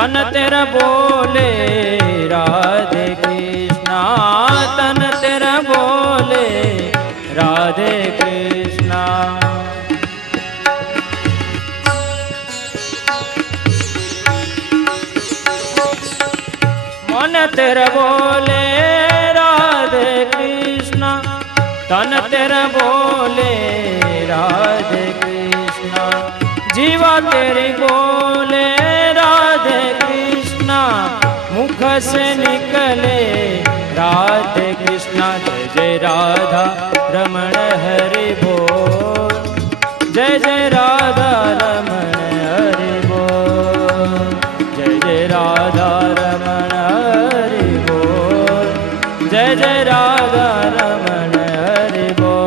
तन तेरा बोले राधे कृष्णा, तन तेरा बोले राधे कृष्णा। मन तेरा बोले राधे कृष्णा, तन तेरा बोले राधे कृष्णा। जीवा तेरी बोले राधे कृष्णा, मुख से निकले राधे कृष्णा। जय जय राधा रमण हरि बोल, जय जय राधा रमण हरि बोल, जय जय राधा रमण हरि बोल, जय जय राधा रमण हरि बोल।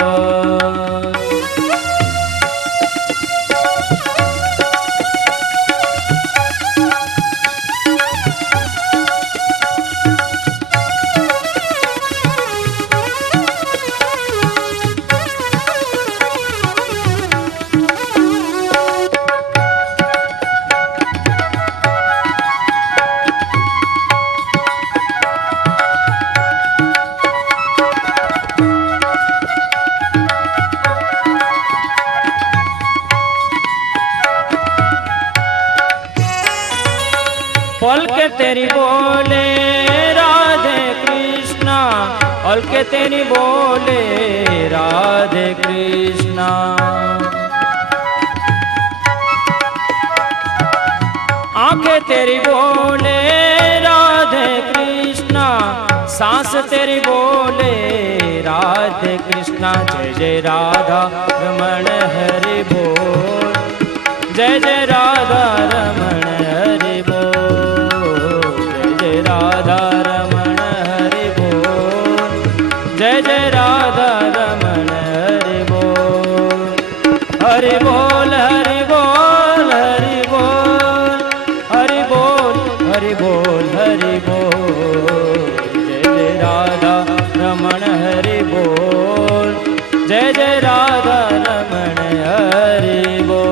पल के तेरी बोले राधे कृष्णा, पल के तेरी बोले राधे कृष्णा। आंखें तेरी बोले राधे कृष्णा, सांस तेरी बोले राधे कृष्णा। जय जय राधा रमण हरि बोल, जय जय राधा रमण हरि बोल, राधा रमण हरि बोल, जय जय राधा रमण हरि बोल। हरि बोल हरि बोल हरि बोल, हरि बोल हरि बोल हरि बोल, जय जय राधा रमण हरि बोल, जय जय राधा रमण हरि बोल।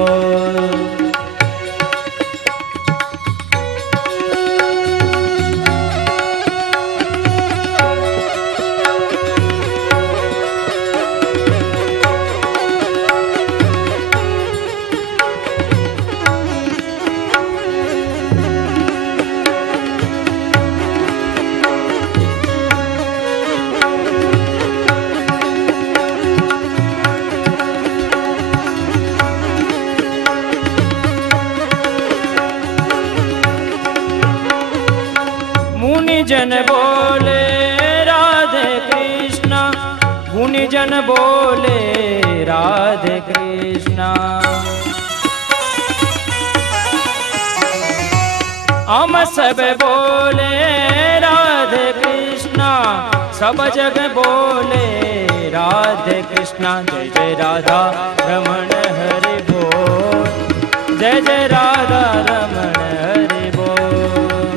मुनिजन बोले राधे कृष्णा, मुनिजन बोले राधे कृष्णा। हम सब बोले राधे कृष्णा, सब जग बोले राधे कृष्णा। जय जय राधा रमण हरि बोल, जय जय राधा रमण हरि बोल,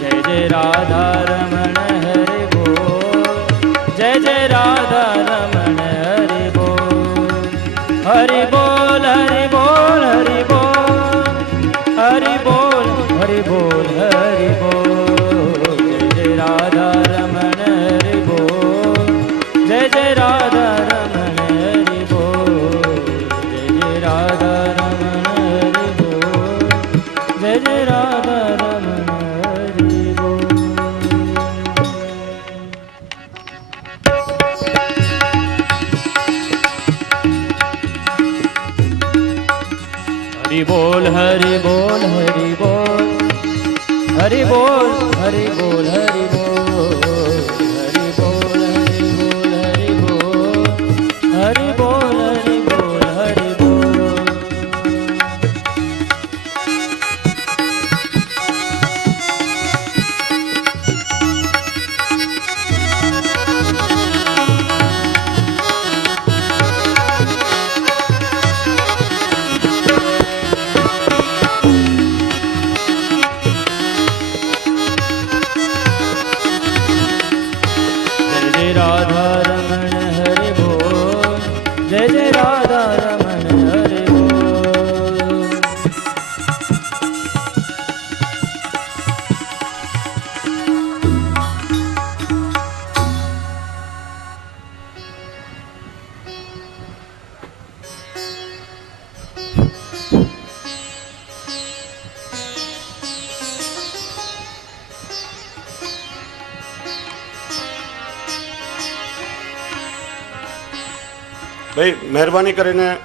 जय जय राधा रमण हरि बोल, जय जय राधा रमण हरि बोल। हरि बोल हरि बोल हरि बोल, हरि बोल हरि बोल हरि बोल, जय जय राधा रमण हरि बोल, जय जय राधा रमण हरि बोल, जय जय राधा रमण हरि बोल, जय जय राधा रमण हरि बोल। हरि बोल हरि बोल हरि बोल, हरि बोल हरि बोल हरि बोल, हरि बोल हरि बोल हरि बोल, हरि बोल हरि बोल हरि बोल। राधा रमण हरि बोल, जय जय राधा रमण हरि बोल। भाई मेहरबानी કરીને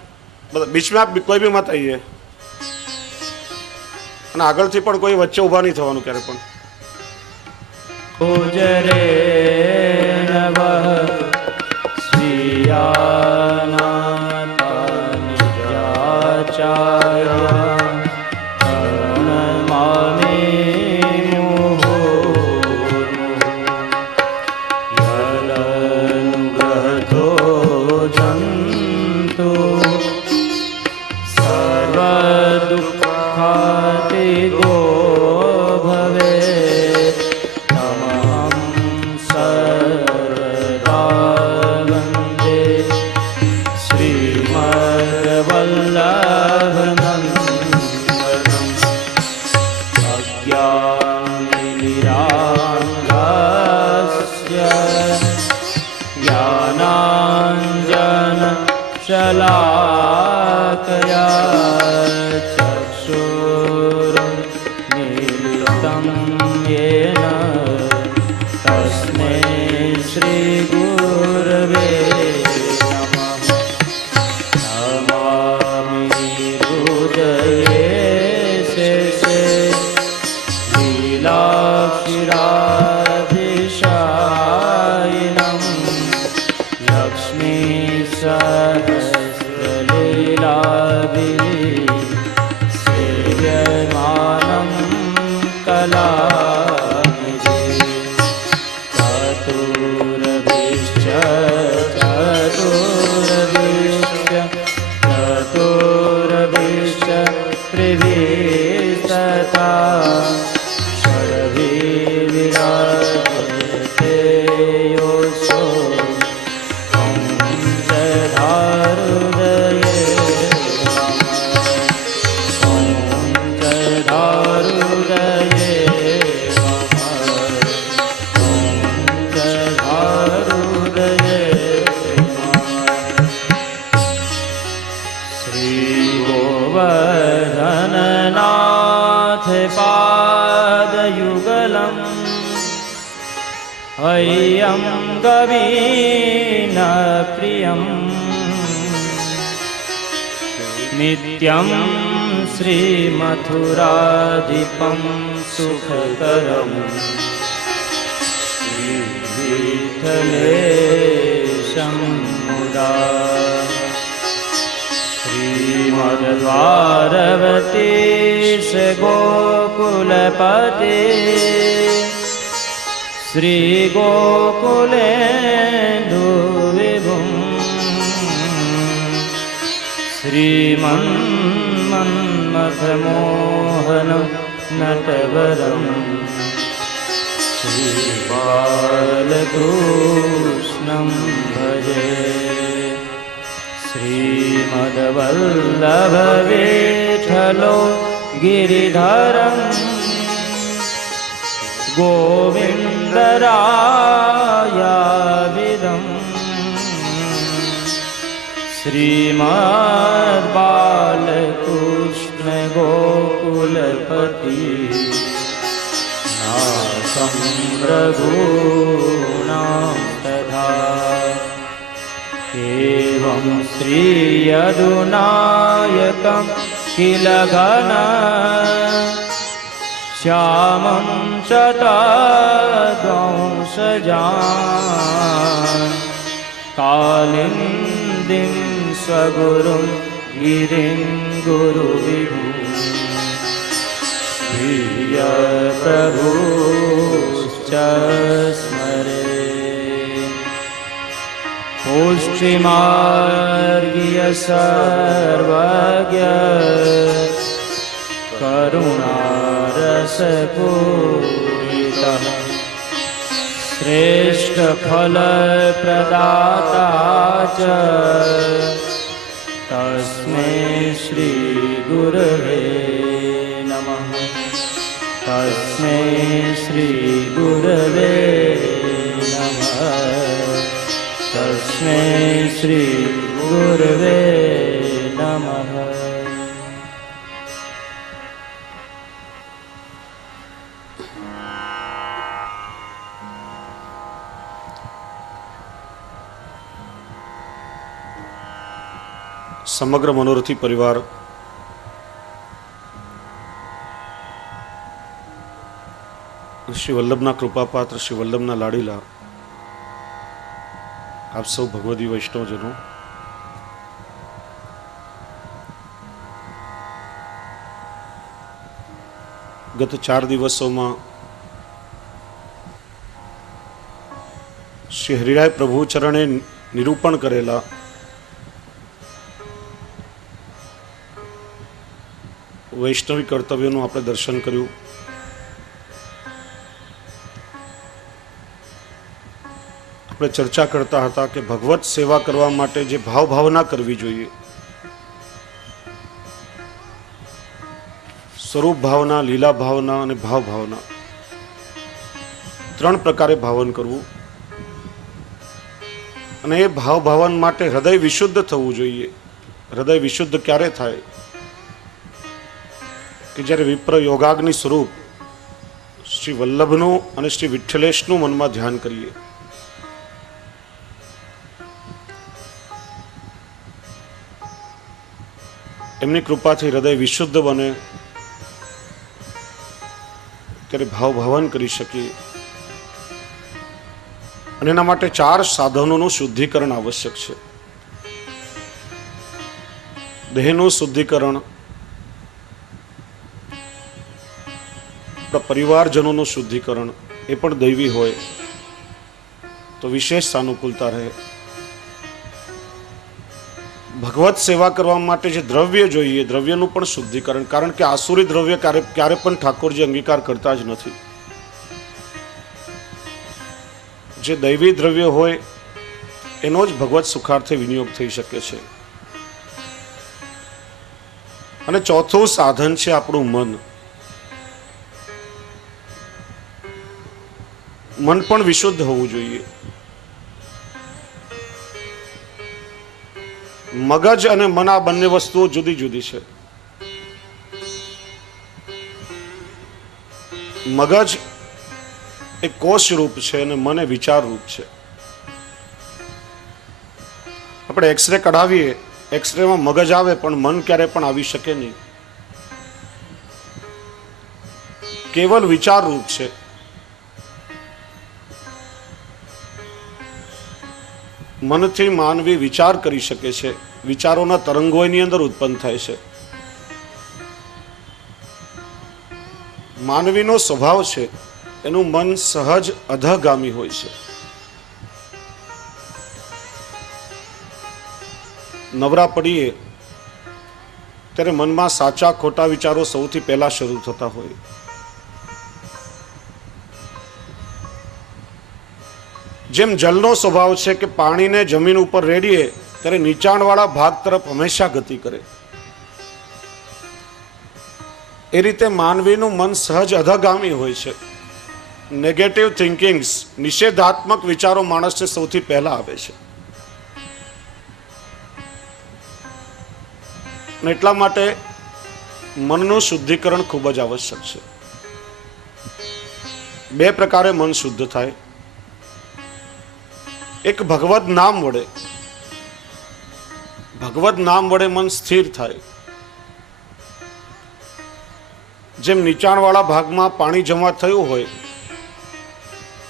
બીચમાં કોઈ બી મત આવીએ અને આગળથી પણ કોઈ વચ્ચે ઊભા નહીં થવાનું ક્યારે પણ. ઉજરે નવઃ સ્વીયાનાથા નિજાચાર્ય કર્ણમામે યદનુગ્રહતો જંતુ સર્વદુઃખાતિગો ભવેત તમહં સર્વદા વંદે શ્રીમદ્વલ્લભનંદનમ અજ્ઞાનતિમિરાન્ધસ્ય જ્ઞાનાંજન શલાકયા ચક્ષુરુન્મિલિतं येन તસ્मै શ્રીગુરવે નમઃ. નમામિ હૃદયે શેષે લીલાક્ષીરાધિશાયિનં લક્ષ્મી સહસ્રલીલાભિः સેવ્યમાनं કલાનિધિ ચતુર્ભિશ્ચ ત્રિભિस्तथा षड्भिर्विराजते योऽसौ पञ्चधारुदये पञ्चधारुदये पञ्चधारुदये श्रीगोवर्धननाथ पादयुगलम् अय्यं गवीनप्रियम् नित्यं श्रीमथुराधिपं सुखकरम् श्रीविठ्ठलेशं मुदा श्रीमद्वारवतीश गोकुलपते श्रीगोकुलेन्दुविभुं श्रीमन्मथमोहनं नटवरं श्रीबालकृष्णं भजे. श्रीमद्वल्लभविठ्ठलो गिरिधरं गोविन्दरायाविदं श्रीमद्बालकृष्ण गोकुलपति नाथं रघूणां तथा एवं श्रीयदुनायकं किल घन श्यामं शतद्वंशजान् कालिन्दीं स्वगुरुं गिरिं गुरुविभुं प्रियप्रभुश्च स्मरे. पुष्टिमार्गीय सर्वज्ञ करुणारसपूरितः श्रेष्ठफलप्रदाता च तस्मै श्रीगुरवे नमः. तस्मै श्रीगुरवे नमः. तस्मै श्रीगुरवे नमः. સમગ્ર મનોરથી પરિવાર શ્રી વલ્લભના કૃપાપાત્ર શ્રી વલ્લભના લાડીલા આપ સૌ ભગવદી વૈષ્ણવજનો, ગત 4 દિવસોમાં શ્રી હરિરાય પ્રભુ ચરણે નિરૂપણ કરેલા વૈષ્ણવી કર્તવ્યોનું આપણે દર્શન કર્યું. આપણે ચર્ચા કરતા હતા કે ભગવત સેવા કરવા માટે જે ભાવના કરવી જોઈએ, સ્વરૂપ ભાવના, લીલા ભાવના અને ભાવ ભાવના, 3 પ્રકારે ભાવન કરવું. અને એ ભાવન માટે હૃદય વિશુદ્ધ થવું જોઈએ. હૃદય વિશુદ્ધ ક્યારે થાય? કે જ્યારે વિપ્ર યોગાગ્નિ સ્વરૂપ શ્રી વલ્લભનું અને શ્રી વિઠ્ઠલેશનું મનમાં ધ્યાન કરીએ. એમની કૃપાથી હૃદય વિશુદ્ધ બને ત્યારે ભાવન કરી શકીએ. અને એના માટે 4 સાધનોનું શુદ્ધિકરણ આવશ્યક છે. દેહનું શુદ્ધિકરણ, પરિવારજનોનું શુદ્ધિકરણ, એ પણ દૈવી હોય તો વિશેષ સાનુકૂળતા રહે. ભગવત સેવા કરવા માટે જે દ્રવ્ય જોઈએ, દ્રવ્યનું પણ શુદ્ધિકરણ, કારણ કે આસુરી દ્રવ્ય ક્યારે પણ ઠાકોરજી અંગીકાર કરતા જ નથી. જે દૈવી દ્રવ્ય હોય એનો જ ભગવત સુખાર્થે વિનિયોગ થઈ શકે છે. અને ચોથું સાધન છે આપણું મન. મન પણ વિશુદ્ધ હોવું જોઈએ. મગજ અને મન આ બંને વસ્તુઓ જુદી જુદી છે. મગજ એ કોષ રૂપ છે અને મન એ વિચાર રૂપ છે. આપણે એક્સરે કઢાવીએ, એક્સરેમાં મગજ આવે પણ મન ક્યારે પણ આવી શકે નહીં. કેવલ વિચાર રૂપ છે. મનથી માનવી વિચાર કરી શકે છે. વિચારોના તરંગો એની અંદર ઉત્પન્ન થાય છે. માનવીનો સ્વભાવ છે એનું મન સહજ અધગામી હોય છે. નવરા પડીએ ત્યારે મનમાં સાચા ખોટા વિચારો સૌથી પહેલા શરૂ થતા હોય. જેમ જલનો સ્વભાવ છે કે પાણીને જમીન ઉપર રેડીએ ત્યારે નીચાણવાળા ભાગ તરફ હંમેશા ગતિ કરે, એ રીતે માનવીનું મન સહજ અધગામી હોય છે. નેગેટિવ થિંકિંગ્સ, નિષેધાત્મક વિચારો માણસને સૌથી પહેલા આવે છે. અને એટલા માટે મનનું શુદ્ધિકરણ ખૂબ જ આવશ્યક છે. 2 પ્રકારે મન શુદ્ધ થાય. એક ભગવદ નામ વડે. ભગવદ નામ વડે મન સ્થિર થાય. જેમ નીચાણવાળા ભાગમાં પાણી જમા થયું હોય,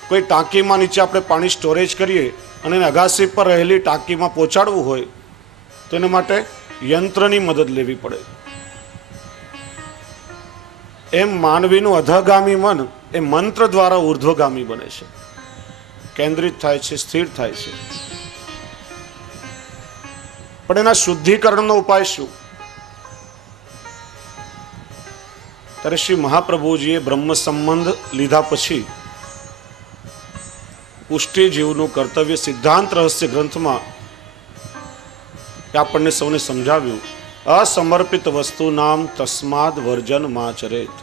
કોઈ ટાંકીમાં નીચે આપણે પાણી સ્ટોરેજ કરીએ અને એને અગાસી પર રહેલી ટાંકીમાં પહોંચાડવું હોય તો એના માટે યંત્રની મદદ લેવી પડે. એમ માનવીનું અધગામી મન એ મંત્ર દ્વારા ઉર્ધ્વગામી બને છે, કેન્દ્રિત થાય છે, સ્થિર થાય છે. પણ એના શુદ્ધિકરણનો ઉપાય શું? ત્યારે શ્રી મહાપ્રભુજીએ બ્રહ્મ સંબંધ લીધા પછી પુષ્ટિ જીવનું કર્તવ્ય સિદ્ધાંત રહસ્ય ગ્રંથમાં આપણને સૌને સમજાવ્યું. અસમર્પિત વસ્તુ નામ તસ્માદ વર્જન માચરેત.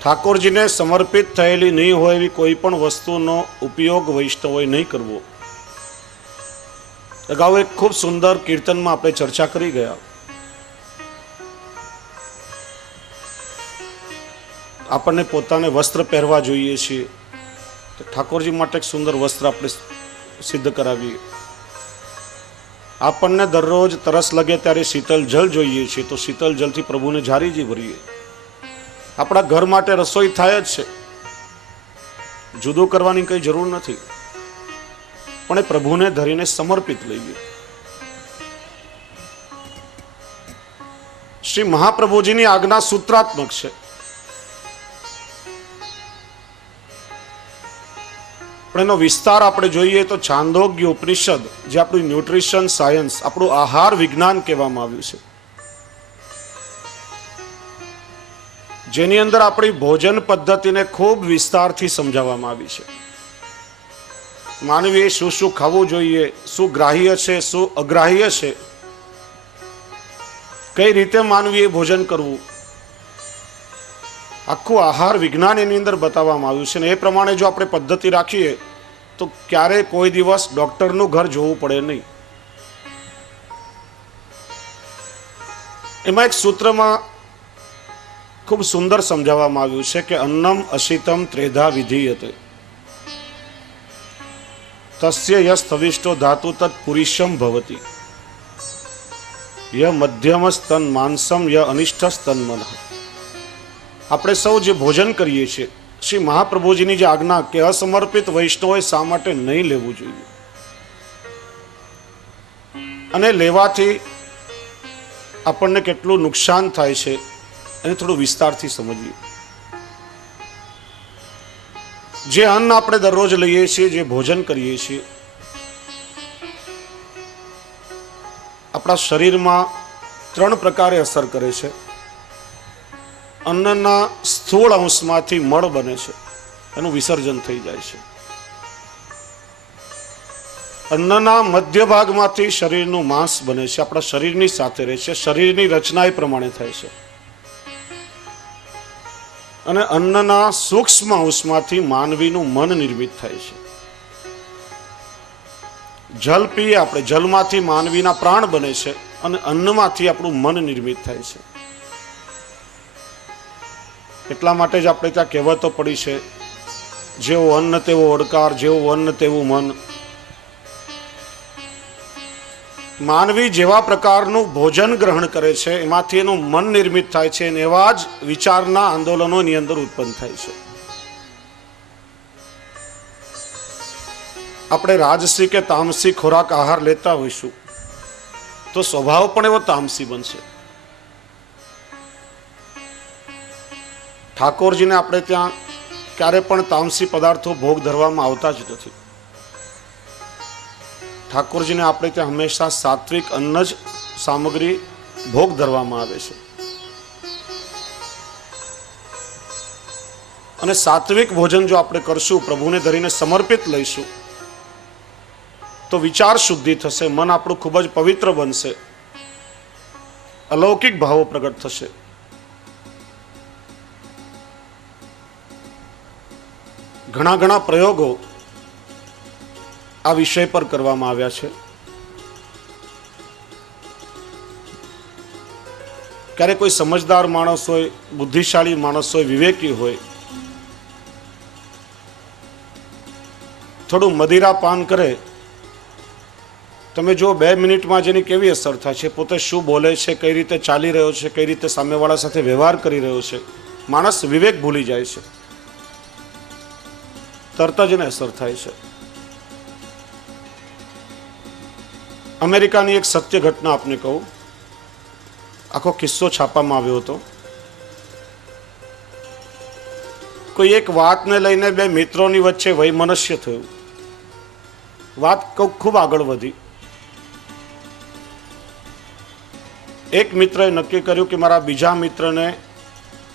ઠાકોરજીને સમર્પિત થયેલી નહીં હોય એવી કોઈ પણ વસ્તુનો ઉપયોગ વૈષ્ણવોએ નહીં કરવો. અગાઉ એક ખૂબ સુંદર કીર્તનમાં આપણે ચર્ચા કરી ગયા. આપણને પોતાને વસ્ત્ર પહેરવા જોઈએ છીએ તો ઠાકોરજી માટે એક સુંદર વસ્ત્ર આપણે સિદ્ધ કરાવીએ. આપણને દરરોજ તરસ લગે ત્યારે શીતલ જલ જોઈએ છીએ, તો શીતલ જલથી પ્રભુને જારીજી ભરીએ. આપણા ઘર માટે રસોઈ થાય જ છે, જુદું કરવાની કઈ જરૂર નથી, પણ એ પ્રભુને ધરીને સમર્પિત લઈએ. શ્રી મહાપ્રભુજીની આજ્ઞા સૂત્રાત્મક છે. પણ એનો વિસ્તાર આપણે જોઈએ તો છાંદોગ્ય ઉપનિષદ, જે આપણું ન્યુટ્રિશન સાયન્સ, આપણું આહાર વિજ્ઞાન કહેવામાં આવ્યું છે, જેની અંદર આપણી ભોજન પદ્ધતિને ખૂબ વિસ્તારથી સમજાવવામાં આવી છે. માનવીએ શું શું ખાવું જોઈએ, શું ગ્રાહ્ય છે, શું અગ્રાહ્ય છે, કઈ રીતે માનવીએ ભોજન કરવું, આખું આહાર વિજ્ઞાન એની અંદર બતાવવામાં આવ્યું છે. ને એ પ્રમાણે જો આપણે પદ્ધતિ રાખીએ તો ક્યારેય કોઈ દિવસ ડોક્ટરનું ઘર જોવું પડે નહીં. એમાં એક સૂત્રમાં ખૂબ સુંદર સમજાવવામાં આવ્યું છે કે અન્નમ અશિતમ ત્રેધા વિધીયતે તસ્ય યસ સ્થવિષ્ટો ધાતુ તત્ પુરીશમ ભવતી ય મધ્યમસ્તન માંસમ ય અનિષ્ઠસ્તન મન. આપણે સૌ જે ભોજન કરીએ છીએ, શ્રી મહાપ્રભુજીની જે આજ્ઞા કે અસમર્પિત વૈષ્ણવોએ શા માટે નહીં લેવું જોઈએ, અને લેવાથી આપણને કેટલું નુકસાન થાય છે એને થોડું વિસ્તારથી સમજીએ. જે અન્ન આપણે દરરોજ લઈએ છીએ, જે ભોજન કરીએ છીએ, આપણા શરીરમાં 3 પ્રકારે અસર કરે છે. અન્નના સ્થૂળ અંશમાંથી મળ બને છે, એનું વિસર્જન થઈ જાય છે. અન્નના મધ્ય ભાગમાંથી શરીરનું માંસ બને છે, આપણા શરીરની સાથે રહે છે, શરીરની રચના એ પ્રમાણે થાય છે. અને અન્નના સૂક્ષ્મ અંશમાંથી માનવીનું મન નિર્મિત થાય છે. જલ પીએ આપણે, જલમાંથી માનવીના પ્રાણ બને છે, અને અન્નમાંથી આપણું મન નિર્મિત થાય છે. એટલા માટે જ આપણે ત્યાં કહેવતો પડી છે, જેવો અન્ન તેવો ઓડકાર, જેવું અન્ન તેવું મન. માનવી જેવા પ્રકારનું ભોજન ગ્રહણ કરે છે, એમાંથી એનું મન નિર્મિત થાય છે, અને એવા જ વિચારના આંદોલનોની અંદર ઉત્પન્ન થાય છે. આપણે રાજસી કે તામસી ખોરાક આહાર લેતા હોઈશું તો સ્વભાવ પણ એવો તામસી બનશે. ઠાકોરજીને આપણે ત્યાં ક્યારે પણ તામસી પદાર્થો ભોગ ધરવામાં આવતા જ નથી. ઠાકોરજીને આપણે ત્યાં હંમેશા સાત્વિક અન્ન જ સામગ્રી ભોગ ધરવામાં આવે છે. અને સાત્વિક ભોજન જો આપણે કરશું, પ્રભુને ધરીને સમર્પિત લઈશું, તો વિચાર શુદ્ધિ થશે, મન આપણું ખૂબ જ પવિત્ર બનશે, અલૌકિક ભાવો પ્રગટ થશે. ઘણા ઘણા પ્રયોગો આ વિષય પર કરવામાં આવ્યા છે. ક્યારેક કોઈ સમજદાર માણસ હોય, બુદ્ધિશાળી માણસ હોય, વિવેકી હોય, થોડું મદિરા પાન કરે, તમે જો 2 મિનિટમાં જેની કેવી અસર થાય છે, પોતે શું બોલે છે, કઈ રીતે ચાલી રહ્યો છે, કઈ રીતે સામેવાળા સાથે વ્યવહાર કરી રહ્યો છે, માણસ વિવેક ભૂલી જાય છે, તરત જ એને અસર થાય છે. અમેરિકાની એક સત્ય ઘટના આપને કહું. આખો કિસ્સો છાપામાં આવ્યો હતો. કોઈ એક વાતને લઈને 2 મિત્રોની વચ્ચે વૈમનસ્ય થયું. વાત ખૂબ આગળ વધી. એક મિત્રએ નક્કી કર્યું કે મારા બીજા મિત્રને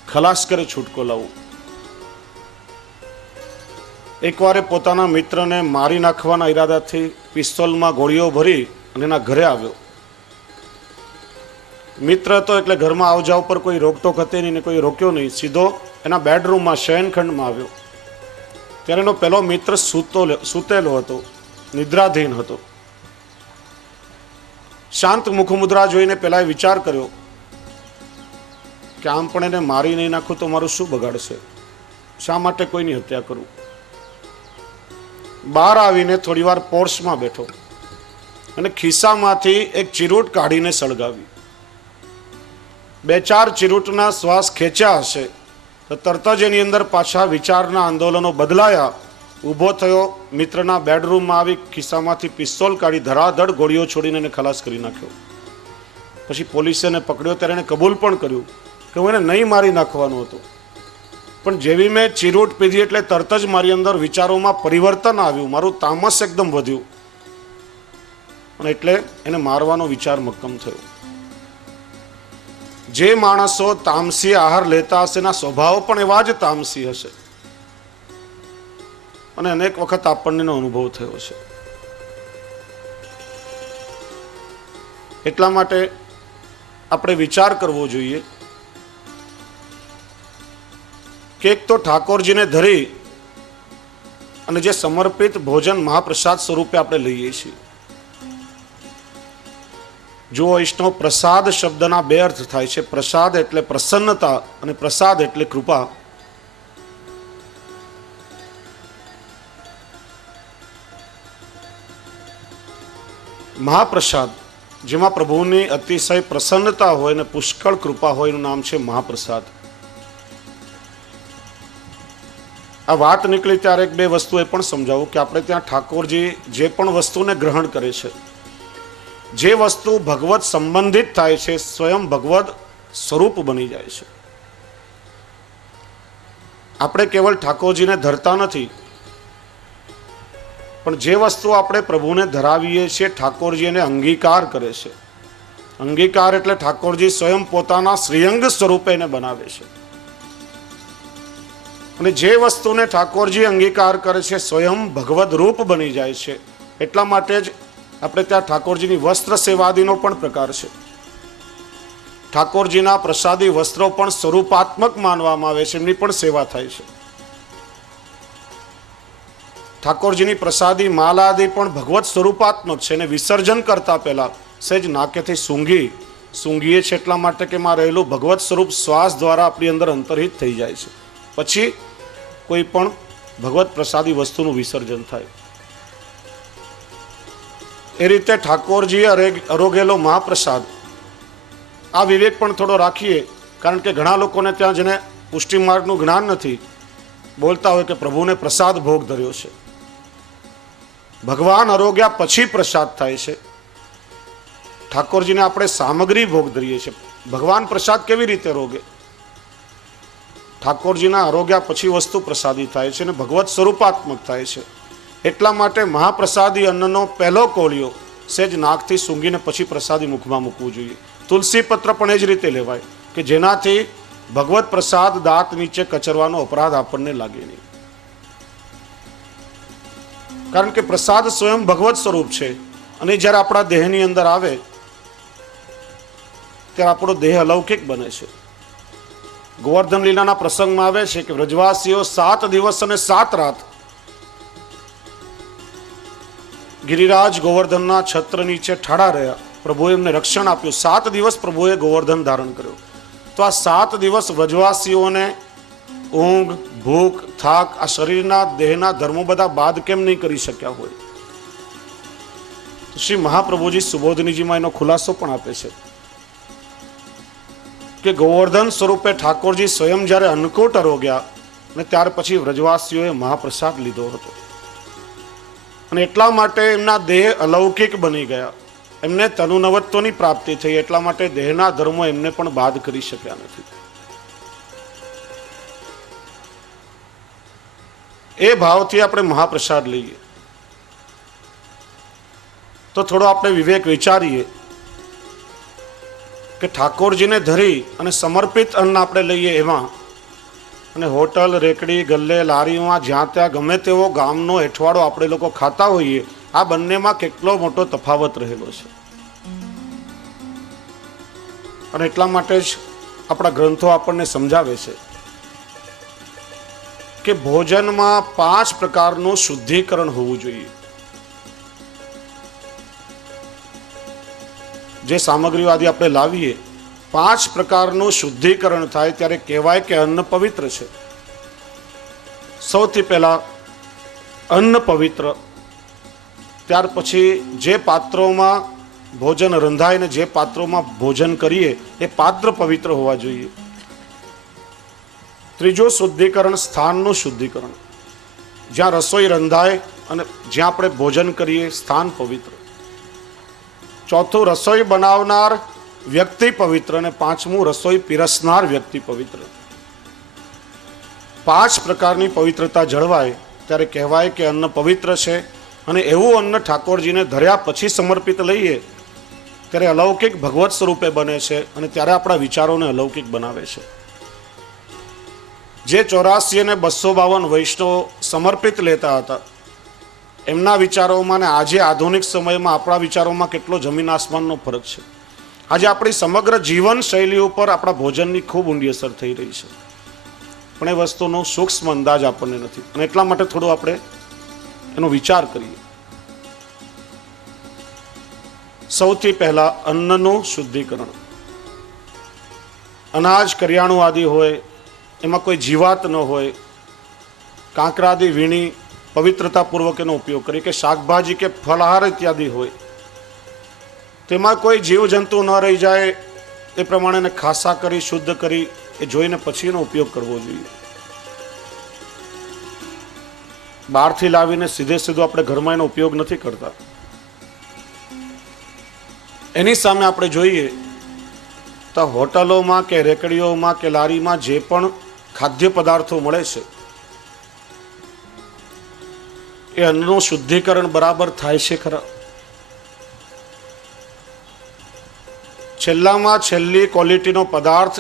ખલાસ કરે છૂટકો લાવું. એકવારે પોતાના મિત્રને મારી નાખવાના ઈરાદાથી પિસ્તોલમાં ગોળીઓ ભરી અને એના ઘરે આવ્યો. મિત્ર હતો એટલે ઘરમાં આવજા ઉપર કોઈ રોકટોક હતી નહીં ને કોઈ રોક્યો નહીં. સીધો એના બેડરૂમમાં, શયનખંડમાં આવ્યો. ત્યારે એનો પેલો મિત્ર સૂતેલો હતો, નિદ્રાધીન હતો. શાંત મુખમુદ્રા જોઈને પેલાએ વિચાર કર્યો કે આમ પણ એને મારી નહીં નાખું તો મારું શું બગાડશે, શા માટે કોઈની હત્યા કરું. બહાર આવીને થોડી વાર પોર્શમાં બેઠો અને ખિસ્સામાંથી એક ચીરૂટ કાઢીને સળગાવી. 2-4 ચીરૂટના શ્વાસ ખેંચ્યા હશે તો તરત જ એની અંદર પાછા વિચારના આંદોલનો બદલાયા. ઊભો થયો, મિત્રના બેડરૂમમાં આવી ખિસ્સામાંથી પિસ્તોલ કાઢી ધડાધડ ગોળીઓ છોડીને એને ખલાસ કરી નાખ્યો. પછી પોલીસે એને પકડ્યો ત્યારે એને કબૂલ પણ કર્યું કે હું એને નહીં મારી નાખવાનું હતું, પણ જેવી મેં ચીરૂટ પીધી એટલે તરત જ મારી અંદર વિચારોમાં પરિવર્તન આવ્યું, મારું તામસ એકદમ વધ્યું અને એટલે એને મારવાનો વિચાર મક્કમ થયો. જે માણસો તામસી આહાર લેતા હશે એના સ્વભાવ પણ એવા જ તામસી હશે અને અનેક વખત આપણને એનો અનુભવ થયો છે. એટલા માટે આપણે વિચાર કરવો જોઈએ કે એક તો ઠાકોરજીને ધરી અને જે સમર્પિત ભોજન મહાપ્રસાદ સ્વરૂપે આપણે લઈએ છીએ. જો વૈષ્ણવ, પ્રસાદ શબ્દના 2 અર્થ થાય છે. પ્રસાદ એટલે પ્રસન્નતા અને પ્રસાદ એટલે કૃપા. મહાપ્રસાદ જેમાં પ્રભુની અતિશય પ્રસન્નતા હોય અને પુષ્કળ કૃપા હોય એનું નામ છે મહાપ્રસાદ. આ વાત નીકળી ત્યારે 1-2 વસ્તુ એ પણ સમજાવું કે આપણે ત્યાં ઠાકોરજી જે પણ વસ્તુને ગ્રહણ કરે છે, જે વસ્તુ ભગવત સંબંધિત થાય છે, સ્વયં ભગવત સ્વરૂપ બની જાય છે. આપણે કેવલ ઠાકોરજીને ધરતા નથી, પણ જે વસ્તુ આપણે પ્રભુને ધરાવીએ છીએ ઠાકોરજી એને અંગીકાર કરે છે. અંગીકાર એટલે ઠાકોરજી સ્વયં પોતાના શ્રીઅંગ સ્વરૂપે એને બનાવે છે. અને જે વસ્તુને ઠાકોરજી અંગીકાર કરે છે સ્વયં ભગવદ રૂપ બની જાય છે. એટલા માટે જ આપણે ત્યાં ઠાકોરજીની વસ્ત્ર સેવાદીનો પણ પ્રકાર છે. ઠાકોરજીના પ્રસાદી વસ્ત્રો પણ સ્વરૂપાત્મક માનવામાં આવે છે, એમની પણ સેવા થાય છે. ઠાકોરજીની પ્રસાદી માલાદી પણ ભગવત સ્વરૂપાત્મક છે. એને વિસર્જન કરતા પહેલા સહેજ નાકેથી સૂંઘીએ છે એટલા માટે કે માં રહેલું ભગવત સ્વરૂપ શ્વાસ દ્વારા આપણી અંદર અંતર્હિત થઈ જાય છે. પછી કોઈ પણ ભગવત પ્રસાદી વસ્તુનું વિસર્જન થાય. એ રીતે ઠાકોરજીએ અરોગેલો મહાપ્રસાદ, આ વિવેક પણ થોડો રાખીએ, કારણ કે ઘણા લોકોને ત્યાં જેને પુષ્ટિ માર્ગનું જ્ઞાન નથી, બોલતા હોય કે પ્રભુને પ્રસાદ ભોગ ધર્યો છે. ભગવાન અરોગ્યા પછી પ્રસાદ થાય છે. ઠાકોરજીને આપણે સામગ્રી ભોગ ધરીએ છીએ. ભગવાન પ્રસાદ કેવી રીતે રોગે? ઠાકોરજીના આરોગ્યા પછી વસ્તુ પ્રસાદી થાય છે અને ભગવત સ્વરૂપાત્મક થાય છે. એટલા માટે મહાપ્રસાદી અન્નનો પહેલો કોળિયો સહેજ નાકથી સૂંઘીને પછી પ્રસાદી મુખમાં મૂકવું જોઈએ. તુલસી પત્ર પણ એ જ રીતે લેવાય કે જેનાથી ભગવત પ્રસાદ દાંત નીચે કચરવાનો અપરાધ આપણને લાગે નહીં. કારણ કે પ્રસાદ સ્વયં ભગવત સ્વરૂપ છે અને જ્યારે આપણા દેહની અંદર આવે ત્યારે આપણો દેહ અલૌકિક બને છે. ગોવર્ધન લીલાના પ્રસંગમાં આવે છે કે વ્રજવાસીઓ 7 દિવસ અને 7 રાત ગિરિરાજ ગોવર્ધનના છત્ર નીચે ઠાડા રહ્યા. પ્રભુએ એમને રક્ષણ આપ્યું. 7 દિવસ પ્રભુએ ગોવર્ધન ધારણ કર્યો. તો આ 7 દિવસ વ્રજવાસીઓને ઊંઘ, ભૂખ, થાક, આ શરીરના દેહના ધર્મો બધા બાદ કેમ નહીં કરી શક્યા હોય? તો શ્રી મહાપ્રભુજી સુબોધનીજીમાં એનો ખુલાસો પણ આપે છે કે ગોવર્ધન સ્વરૂપે ઠાકોરજી સ્વયં જ્યારે અન્નકૂટ અરોગ્યા અને ત્યાર પછી વ્રજવાસીઓએ મહાપ્રસાદ લીધો હતો અને એટલા માટે એમના દેહ અલૌકિક બની ગયા. એમને તનુનવત્વની પ્રાપ્તિ થઈ. એટલા માટે દેહના ધર્મો એમને પણ બાદ કરી શક્યા નથી. એ ભાવથી આપણે મહાપ્રસાદ લઈએ તો થોડો આપણે વિવેક વિચારીએ કે ઠાકોરજીને ધરી અને સમર્પિત અન્ન આપણે લઈએ એમાં અને હોટલ, રેકડી, ગલ્લે, લારીમાં જ્યાં ત્યાં ગમે તેવો ગામનો એઠવાડો આપણે લોકો ખાતા હોઈએ, આ બંનેમાં કેટલો મોટો તફાવત રહેલો છે. અને એટલા માટે જ આપણા ગ્રંથો આપણને સમજાવે છે કે ભોજનમાં 5 પ્રકારનું શુદ્ધિકરણ હોવું જોઈએ. જે સામગ્રીઓ આદિ આપણે લાવીએ 5 પ્રકારનું શુદ્ધિકરણ થાય ત્યારે કહેવાય કે અન્ન પવિત્ર છે. સૌથી પહેલા અન્ન પવિત્ર, ત્યાર પછી જે પાત્રોમાં ભોજન રંધાય ને જે પાત્રોમાં ભોજન કરીએ એ પાત્ર પવિત્ર હોવા જોઈએ. ત્રીજો શુદ્ધિકરણ સ્થાનનું શુદ્ધિકરણ, જ્યાં રસોઈ રંધાય અને જ્યાં આપણે ભોજન કરીએ સ્થાન પવિત્ર. ચોથું રસોઈ બનાવનાર વ્યક્તિ પવિત્ર અને પાંચમું રસોઈ પીરસનાર વ્યક્તિ પવિત્ર. 5 પ્રકારની પવિત્રતા જળવાય ત્યારે કહેવાય કે અન્ન પવિત્ર છે. અને એવું અન્ન ઠાકોરજીને ધર્યા પછી સમર્પિત લઈએ ત્યારે અલૌકિક ભગવત સ્વરૂપે બને છે અને ત્યારે આપણા વિચારોને અલૌકિક બનાવે છે. જે 84 અને 252 વૈષ્ણવો સમર્પિત લેતા હતા એમના વિચારોમાં ને આજે આધુનિક સમયમાં આપણા વિચારોમાં કેટલો જમીન આસમાનનો ફરક છે. આજે આપણી સમગ્ર જીવન શૈલી ઉપર આપણા ભોજનની ખૂબ ઊંડી અસર થઈ રહી છે, પણ એ વસ્તુનો સૂક્ષ્મ અંદાજ આપણને નથી અને એટલા માટે થોડું આપણે એનો વિચાર કરીએ. સૌથી પહેલા અન્નનું શુદ્ધિકરણ. અનાજ કરિયાણું આદિ હોય એમાં કોઈ જીવાત ન હોય, કાંકરાદી વીણી પવિત્રતાપૂર્વક એનો ઉપયોગ કરીએ, કે શાકભાજી કે ફળાહાર ઇત્યાદિ હોય તેમાં કોઈ જીવજંતુ ન રહી જાય એ પ્રમાણે એને ખાસા કરી શુદ્ધ કરી એ જોઈને પછી એનો ઉપયોગ કરવો જોઈએ. બહારથી લાવીને સીધો આપણે ઘરમાં એનો ઉપયોગ નથી કરતા. એની સામે આપણે જોઈએ તો હોટલોમાં કે રેકડીઓમાં કે લારીમાં જે પણ ખાદ્ય પદાર્થો મળે છે એ અન્નનું શુદ્ધિકરણ બરાબર થાય છે ખરા? છેલ્લામાં છેલ્લી ક્વોલિટીનો પદાર્થ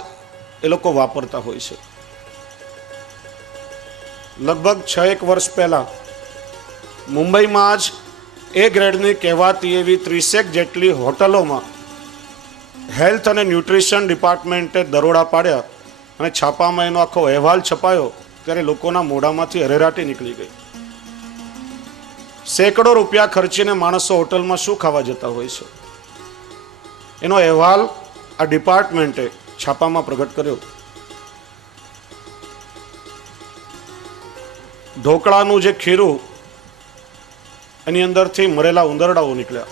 એ લોકો વાપરતા હોય છે. લગભગ 6-1 વર્ષ પહેલા મુંબઈમાં જ એ ગ્રેડની કહેવાતી એવી 30 જેટલી હોટલોમાં હેલ્થ અને ન્યુટ્રિશન ડિપાર્ટમેન્ટે દરોડા પાડ્યા અને છાપામાં એનો આખો અહેવાલ છપાયો ત્યારે લોકોના મોઢામાંથી અરેરાટી નીકળી ગઈ. સેંકડો રૂપિયા ખર્ચીને માણસો હોટલમાં શું ખાવા જતા હોય છે એનો અહેવાલ આ ડિપાર્ટમેન્ટે છાપામાં પ્રગટ કર્યો. ઢોકળાનું જે ખીરું એની અંદરથી મરેલા ઉંદરડાઓ નીકળ્યા.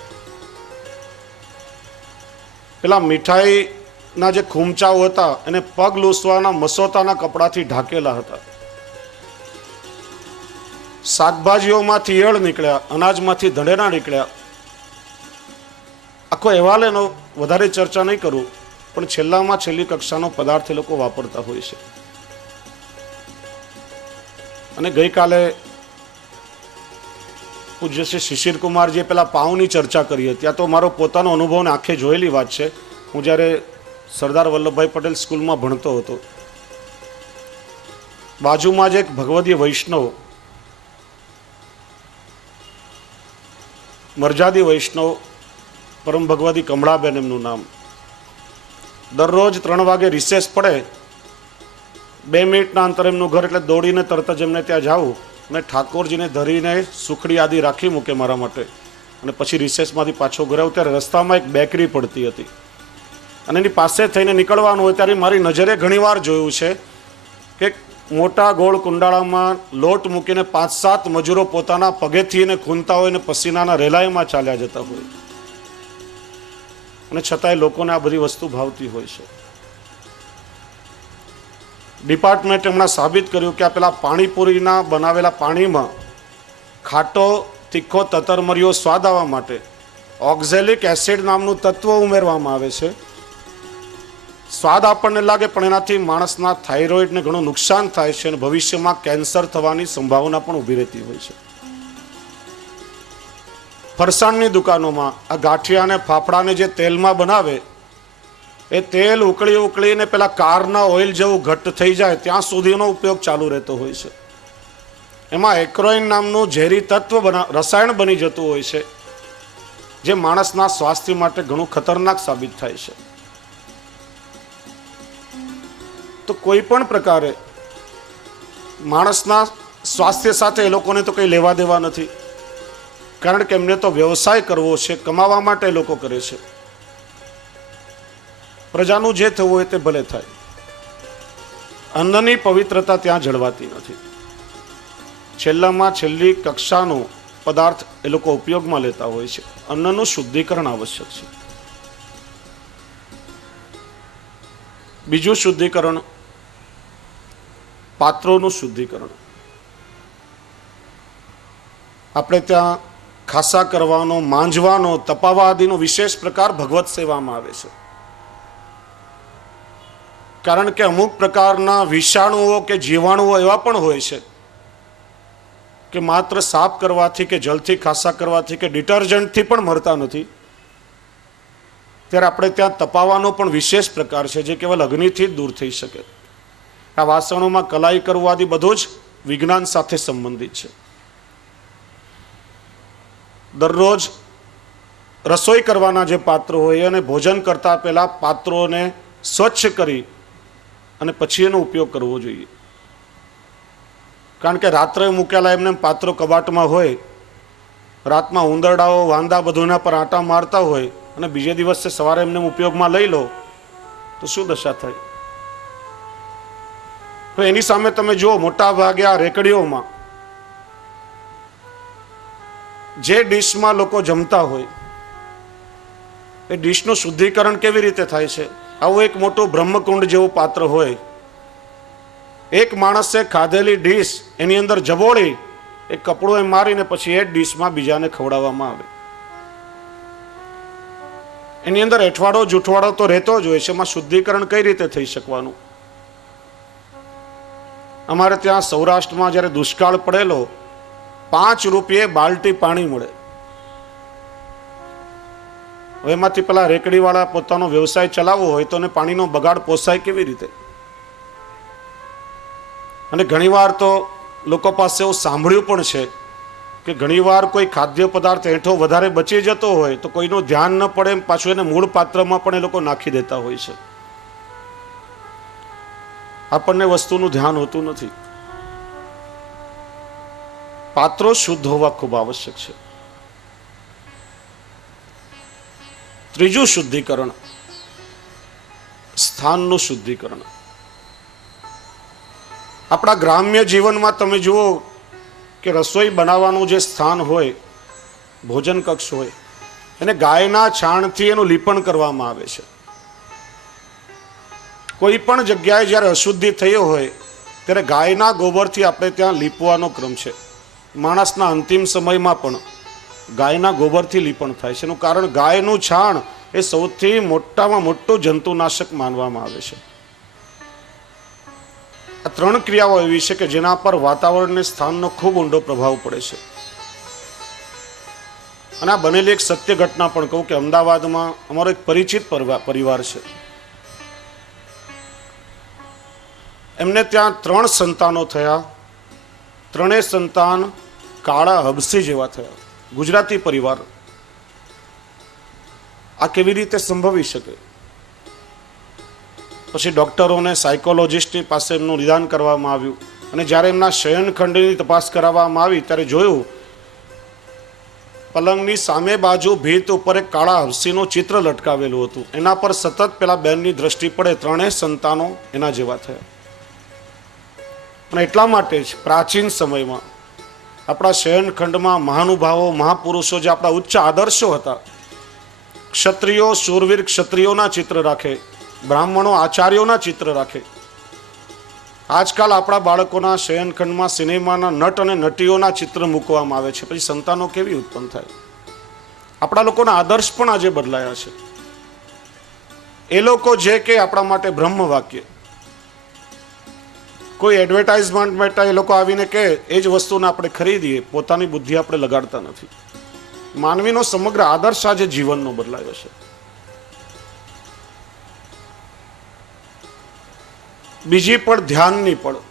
પેલા મીઠાઈના જે ખૂમચાઓ હતા એને પગ લૂસવાના મસોતાના કપડાથી ઢાંકેલા હતા. શાકભાજીઓમાંથી ઈયળ નીકળ્યા, અનાજમાંથી ધંડેરા નીકળ્યા. આખો અહેવાલ એનો વધારે ચર્ચા નહીં કરું, પણ છેલ્લામાં છેલ્લી કક્ષાનો પદાર્થ એ લોકો વાપરતા હોય છે. અને ગઈકાલે પૂજ્ય શ્રી શિશિરકુમારજીએ પેલા પાઉની ચર્ચા કરી હતી. આ તો મારો પોતાનો અનુભવને આંખે જોયેલી વાત છે. હું જ્યારે સરદાર વલ્લભભાઈ પટેલ સ્કૂલમાં ભણતો હતો, બાજુમાં જ એક ભગવદીય વૈષ્ણવ, મરજાદી વૈષ્ણવ, પરમ ભગવદી કમળાબેન એમનું નામ, દરરોજ 3 વાગે રિસેસ પડે 2 મિનિટના અંતર એમનું ઘર, એટલે દોડીને તરત જ એમને ત્યાં જાઉં અને ઠાકોરજીને ધરીને સુખડી આદિ રાખી મૂકે મારા માટે, અને પછી રિસેસમાંથી પાછો ઘરે આવું ત્યારે રસ્તામાં એક બેકરી પડતી હતી અને એની પાસે થઈને નીકળવાનું હોય ત્યારે મારી નજરે ઘણીવાર જોયું છે કે મોટા ગોળ કુંડાળામાં લોટ મૂકીને 5-7 મજૂરો પોતાના પગેથી એને ખૂંદતા હોય ને પસીનાના રેલાઈમાં ચાલ્યા જતા હોય, અને છતાંય લોકોને આ બધી વસ્તુ ભાવતી હોય છે. ડિપાર્ટમેન્ટે હમણાં સાબિત કર્યું કે આ પેલા પાણીપુરીના બનાવેલા પાણીમાં ખાટો તીખો તતરમરિયો સ્વાદ આવવા માટે ઓક્ઝેલિક એસિડ નામનું તત્વ ઉમેરવામાં આવે છે. સ્વાદ આપણને લાગે પણ એનાથી માણસના થાઇરોઇડને ઘણું નુકસાન થાય છે અને ભવિષ્યમાં કેન્સર થવાની સંભાવના પણ ઊભી રહેતી હોય છે. ફરસાણની દુકાનોમાં આ ગાંઠિયા અને ફાફડાને જે તેલમાં બનાવે એ તેલ ઉકળીને પેલા કારના ઓઇલ જેવું ઘટ્ટ થઈ જાય ત્યાં સુધીનો ઉપયોગ ચાલુ રહેતો હોય છે. એમાં એક્રોઇન નામનું ઝેરી તત્વ રસાયણ બની જતું હોય છે જે માણસના સ્વાસ્થ્ય માટે ઘણું ખતરનાક સાબિત થાય છે. તો કોઈ પણ પ્રકારે માણસના સ્વાસ્થ્ય સાથે એ લોકોને તો કંઈ લેવા દેવા નથી, કારણ કે એમને તો વ્યવસાય કરવો છે, કમાવા માટે એ લોકો કરે છે. પ્રજાનું જે થવું હોય તે ભલે થાય, અન્નની પવિત્રતા ત્યાં જળવાતી નથી. છેલ્લામાં છેલ્લી કક્ષાનો પદાર્થ એ લોકો ઉપયોગમાં લેતા હોય છે. અન્નનું શુદ્ધિકરણ આવશ્યક છે. બીજું શુદ્ધિકરણ, પાત્રોનું શુદ્ધિકરણ. આપણે ત્યાં ખાસા કરવાનો, માંજવાનો, તપાવવા આદિનો વિશેષ પ્રકાર ભગવત સેવામાં આવે છે. કારણ કે અમુક પ્રકારના વિષાણુઓ કે જીવાણુઓ એવા પણ હોય છે કે માત્ર સાફ કરવાથી કે જલથી ખાસા કરવાથી કે ડિટર્જન્ટથી પણ મરતા નથી. ત્યારે આપણે ત્યાં તપાવવાનો પણ વિશેષ પ્રકાર છે જે કેવલ અગ્નિથી જ દૂર થઈ શકે. આ વાસણોમાં કલાઈ કરવું આદિ બધું જ વિજ્ઞાન સાથે સંબંધિત છે. દરરોજ રસોઈ કરવાના જે પાત્રો હોય અને ભોજન કરતા પહેલા પાત્રોને સ્વચ્છ કરી અને પછી એનો ઉપયોગ કરવો જોઈએ. કારણ કે રાત્રે મૂકેલા એમને પાત્રો કબાટમાં હોય, રાતમાં ઉંદરડાઓ, વાંદા બધુંના પર આંટા મારતા હોય અને બીજે દિવસે સવારે એમને ઉપયોગમાં લઈ લો તો શું દશા થાય? તો એની સામે તમે જુઓ, મોટા ભાગે આ રેકડીઓમાં જે ડીશમાં લોકો જમતા હોય એ ડીશનું શુદ્ધિકરણ કેવી રીતે થાય છે? આવું એક મોટું બ્રહ્મકુંડ જેવું પાત્ર હોય, એક માણસે ખાધેલી ડીશ એની અંદર જબોળી એક કપડું એમ મારીને પછી એ ડીશમાં બીજાને ખવડાવવામાં આવે. એની અંદર એઠવાડો જૂઠવાડો તો રહેતો જ હોય છે. એમાં શુદ્ધિકરણ કઈ રીતે થઈ શકવાનું? અમારે ત્યાં સૌરાષ્ટ્રમાં જ્યારે દુષ્કાળ પડેલો, 5 રૂપિયે બાલટી પાણી મળે. હવે એમાંથી પેલા રેકડીવાળા પોતાનો વ્યવસાય ચલાવવો હોય તો એને પાણીનો બગાડ પોસાય કેવી રીતે? અને ઘણીવાર તો લોકો પાસે એવું સાંભળ્યું પણ છે કે ઘણીવાર કોઈ ખાદ્ય પદાર્થ એઠો વધારે બચી જતો હોય તો કોઈનું ધ્યાન ન પડે એમ પાછું એને મૂળ પાત્રમાં પણ એ લોકો નાખી દેતા હોય છે. આપણને વસ્તુનું ધ્યાન હોતું નથી. પાત્રો શુદ્ધ હોવા ખૂબ આવશ્યક છે. ત્રીજું શુદ્ધિકરણ, સ્થાનનું શુદ્ધિકરણ. આપણા ગ્રામ્ય જીવનમાં તમે જુઓ કે રસોઈ બનાવવાનું જે સ્થાન હોય, ભોજન કક્ષ હોય, એને ગાયના છાણથી એનું લીપણ કરવામાં આવે છે. કોઈ પણ જગ્યાએ જ્યારે અશુદ્ધિ થઈ હોય ત્યારે ગાયના ગોબરથી આપણે ત્યાં લીપવાનો ક્રમ છે. માણસના અંતિમ સમયમાં પણ ગાયના ગોબરથી લીપણ થાય છે. એનું કારણ ગાયનું છાણ એ સૌથી મોટામાં મોટું જંતુનાશક માનવામાં આવે છે. આ 3 ક્રિયાઓ એવી છે કે જેના પર વાતાવરણને સ્થાનનો ખૂબ ઊંડો પ્રભાવ પડે છે. અને આ બનેલી એક સત્ય ઘટના પણ કહું કે અમદાવાદમાં અમારો એક પરિચિત પરિવાર છે. એમને ત્યાં 3 સંતાનો થયા. 3 સંતાન કાળા હબસી જેવા થયા. ગુજરાતી પરિવાર. આ કેવી રીતે સંભવી શકે? પછી ડોક્ટરોને, સાયકોલોજિસ્ટની પાસે એમનું નિદાન કરવામાં આવ્યું અને જ્યારે એમના શયનખંડની તપાસ કરાવવામાં આવી ત્યારે જોયું પલંગની સામે બાજુ ભીત ઉપર એક કાળા હંસીનું ચિત્ર લટકાવેલું હતું. એના પર સતત પેલા બેનની દ્રષ્ટિ પડે. 3 સંતાનો એના જેવા થયા. અને એટલા માટે જ પ્રાચીન સમયમાં આપણા શયનખંડમાં મહાનુભાવો, મહાપુરુષો જે આપણા ઉચ્ચ આદર્શો હતા, ક્ષત્રિયો શૂરવીર ક્ષત્રિયોના ચિત્ર રાખે, બ્રાહ્મણો આચાર્યોના ચિત્ર રાખે. આજકાલ આપણા બાળકોના શયનખંડમાં સિનેમાના નટ અને નટીઓના ચિત્ર મૂકવામાં આવે છે. પછી સંતાનો કેવી ઉત્પન્ન થાય? આપણા લોકોના આદર્શ પણ આજે બદલાયા છે. એ લોકો જે કે આપણા માટે બ્રહ્મ વાક્ય, કોઈ એડવર્ટાઇઝમેન્ટ માટે એ લોકો આવીને કે એ જ વસ્તુને આપણે ખરીદીએ, પોતાની બુદ્ધિ આપણે લગાડતા નથી. માનવીનો સમગ્ર આદર્શ આજે જીવનનો બદલાયો છે. બીજી પણ ધ્યાનની પણ.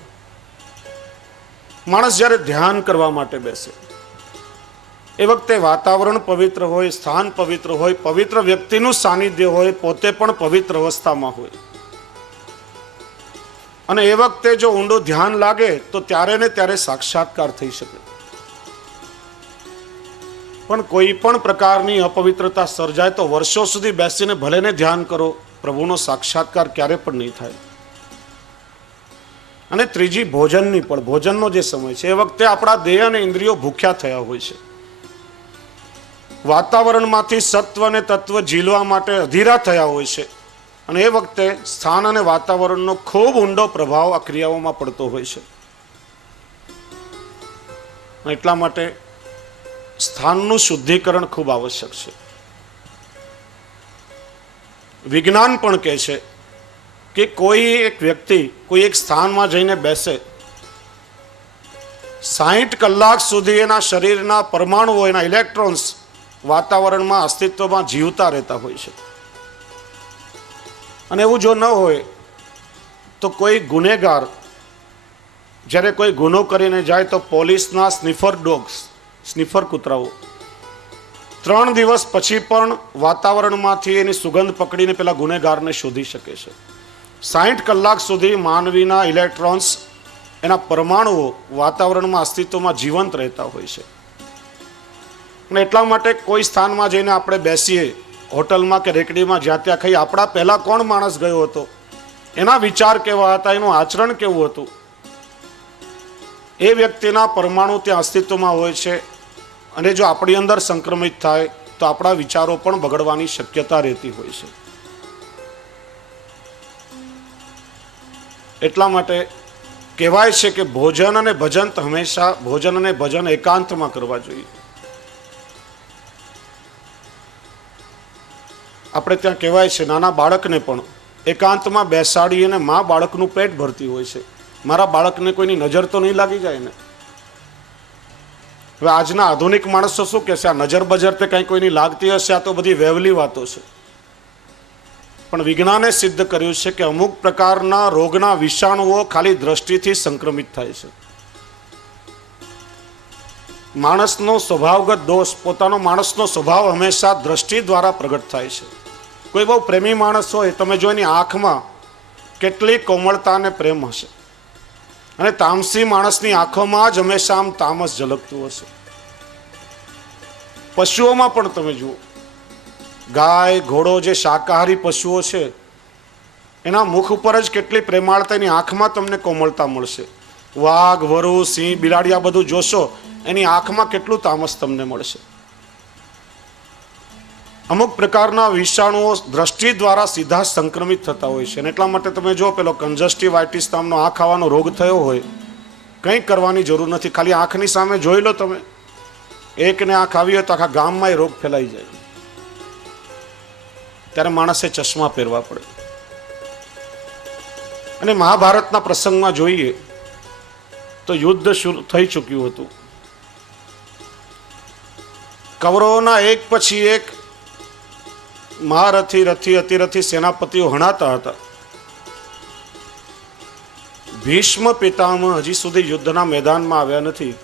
માણસ જ્યારે ધ્યાન કરવા માટે બેસે એ વખતે વાતાવરણ પવિત્ર હોય, સ્થાન પવિત્ર હોય, પવિત્ર વ્યક્તિનું સાનિધ્ય હોય, પોતે પણ પવિત્ર અવસ્થામાં હોય. અને એ વખતે જો ઊંડું ધ્યાન લાગે તો ત્યારે ને ત્યારે સાક્ષાત્કાર થઈ શકે. પણ કોઈ પણ પ્રકારની અપવિત્રતા સર્જાય તો વર્ષો સુધી બેસીને ભલે ને ધ્યાન કરો, પ્રભુનો સાક્ષાત્કાર ક્યારે પણ નહીં થાય. અને ત્રીજી ભોજનની પણ. ભોજનનો જે સમય છે એ વખતે આપણા દેહ અને ઇન્દ્રિયો ભૂખ્યા થયા હોય છે. વાતાવરણમાંથી સત્વ અને તત્વ ઝીલવા માટે અધીરા થયા હોય છે. અને એ વખતે સ્થાન અને વાતાવરણનો ખૂબ ઊંડો પ્રભાવ આ ક્રિયાઓમાં પડતો હોય છે. એટલા માટે સ્થાનનું શુદ્ધિકરણ ખૂબ આવશ્યક છે. વિજ્ઞાન પણ કહે છે કે કોઈ એક વ્યક્તિ કોઈ એક સ્થાનમાં જઈને બેસે, 60 કલાક સુધી એના શરીરના પરમાણુઓ, એના ઇલેક્ટ્રોન્સ વાતાવરણમાં અસ્તિત્વમાં જીવતા રહેતા હોય છે. અને એવું જો ન હોય તો કોઈ ગુનેગાર જ્યારે કોઈ ગુનો કરીને જાય તો પોલીસના સ્નિફર ડોગ્સ, સ્નિફર કૂતરાઓ 3 દિવસ પછી પણ વાતાવરણમાંથી એની સુગંધ પકડીને પેલા ગુનેગારને શોધી શકે છે. 60 કલાક સુધી માનવીના ઇલેક્ટ્રોન્સ, એના પરમાણુઓ વાતાવરણમાં અસ્તિત્વમાં જીવંત રહેતા હોય છે. અને એટલા માટે કોઈ સ્થાનમાં જઈને આપણે બેસીએ, હોટલમાં કે રેકડીમાં જ્યાં ત્યાં ખાઈ, આપણા પહેલાં કોણ માણસ ગયો હતો, એના વિચાર કેવા હતા, એનું આચરણ કેવું હતું, એ વ્યક્તિના પરમાણુ ત્યાં અસ્તિત્વમાં હોય છે. અને જો આપણી અંદર સંક્રમિત થાય તો આપણા વિચારો પણ બગડવાની શક્યતા રહેતી હોય છે. એટલા માટે કહેવાય છે કે ભોજન અને ભજન હંમેશા ભોજન અને ભજન એકાંતમાં કરવા જોઈએ. આપણે ત્યાં કહેવાય છે નાના બાળકને પણ એકાંતમાં બેસાડી અને મા બાળકનું પેટ ભરતી હોય છે. મારા બાળકને કોઈની નજર તો નહીં લાગી જાય ને. હવે આજના આધુનિક માણસો શું કહેશે, આ નજર બજર તે કંઈ કોઈની લાગતી હશે, આ તો બધી વેવલી વાતો છે. પણ વિજ્ઞાને સિદ્ધ કર્યું છે કે અમુક પ્રકારના રોગના વિષાણુઓ ખાલી દ્રષ્ટિથી સંક્રમિત થાય છે. માણસનો સ્વભાવગત દોષ, પોતાનો માણસનો સ્વભાવ હંમેશા દ્રષ્ટિ દ્વારા પ્રગટ થાય છે. કોઈ બહુ પ્રેમી માણસ હોય, તમે જો એની આંખમાં કેટલી કોમળતા અને પ્રેમ હશે, અને તામસી માણસની આંખોમાં જ હંમેશા આમ તામસ ઝલકતું હશે. પશુઓમાં પણ તમે જુઓ, ગાય, ઘોડો જે શાકાહારી પશુઓ છે, એના મુખ ઉપર જ કેટલી પ્રેમાળતા, એની આંખમાં તમને કોમળતા મળશે. વાઘ, વરુ, સિંહ, બિલાડી આ બધું જોશો, એની આંખમાં કેટલું તામસ તમને મળશે. અમુક પ્રકારના વિષાણુઓ દ્રષ્ટિ દ્વારા સીધા સંક્રમિત થતા હોય છે. અને એટલા માટે તમે જો પેલો કન્જસ્ટિવાઇટિસ નામનો આંખ આવવાનો રોગ થયો હોય, કંઈ કરવાની જરૂર નથી, ખાલી આંખની સામે જોઈ લો તમે. એકને આંખ આવી હોય તો આખા ગામમાં એ રોગ ફેલાઈ જાય. ત્યારે માણસે ચશ્મા પહેરવા પડે. અને મહાભારતના પ્રસંગમાં જોઈએ તો યુદ્ધ શરૂ થઈ ચૂક્યું હતું. કૌરવોના એક પછી એક મહારથી, રથી, અતિરથી સેનાપતિઓ હણાતા હતા. ભીષ્મ પિતામહ હજી સુધી યુદ્ધના મેદાનમાં આવ્યા નથી.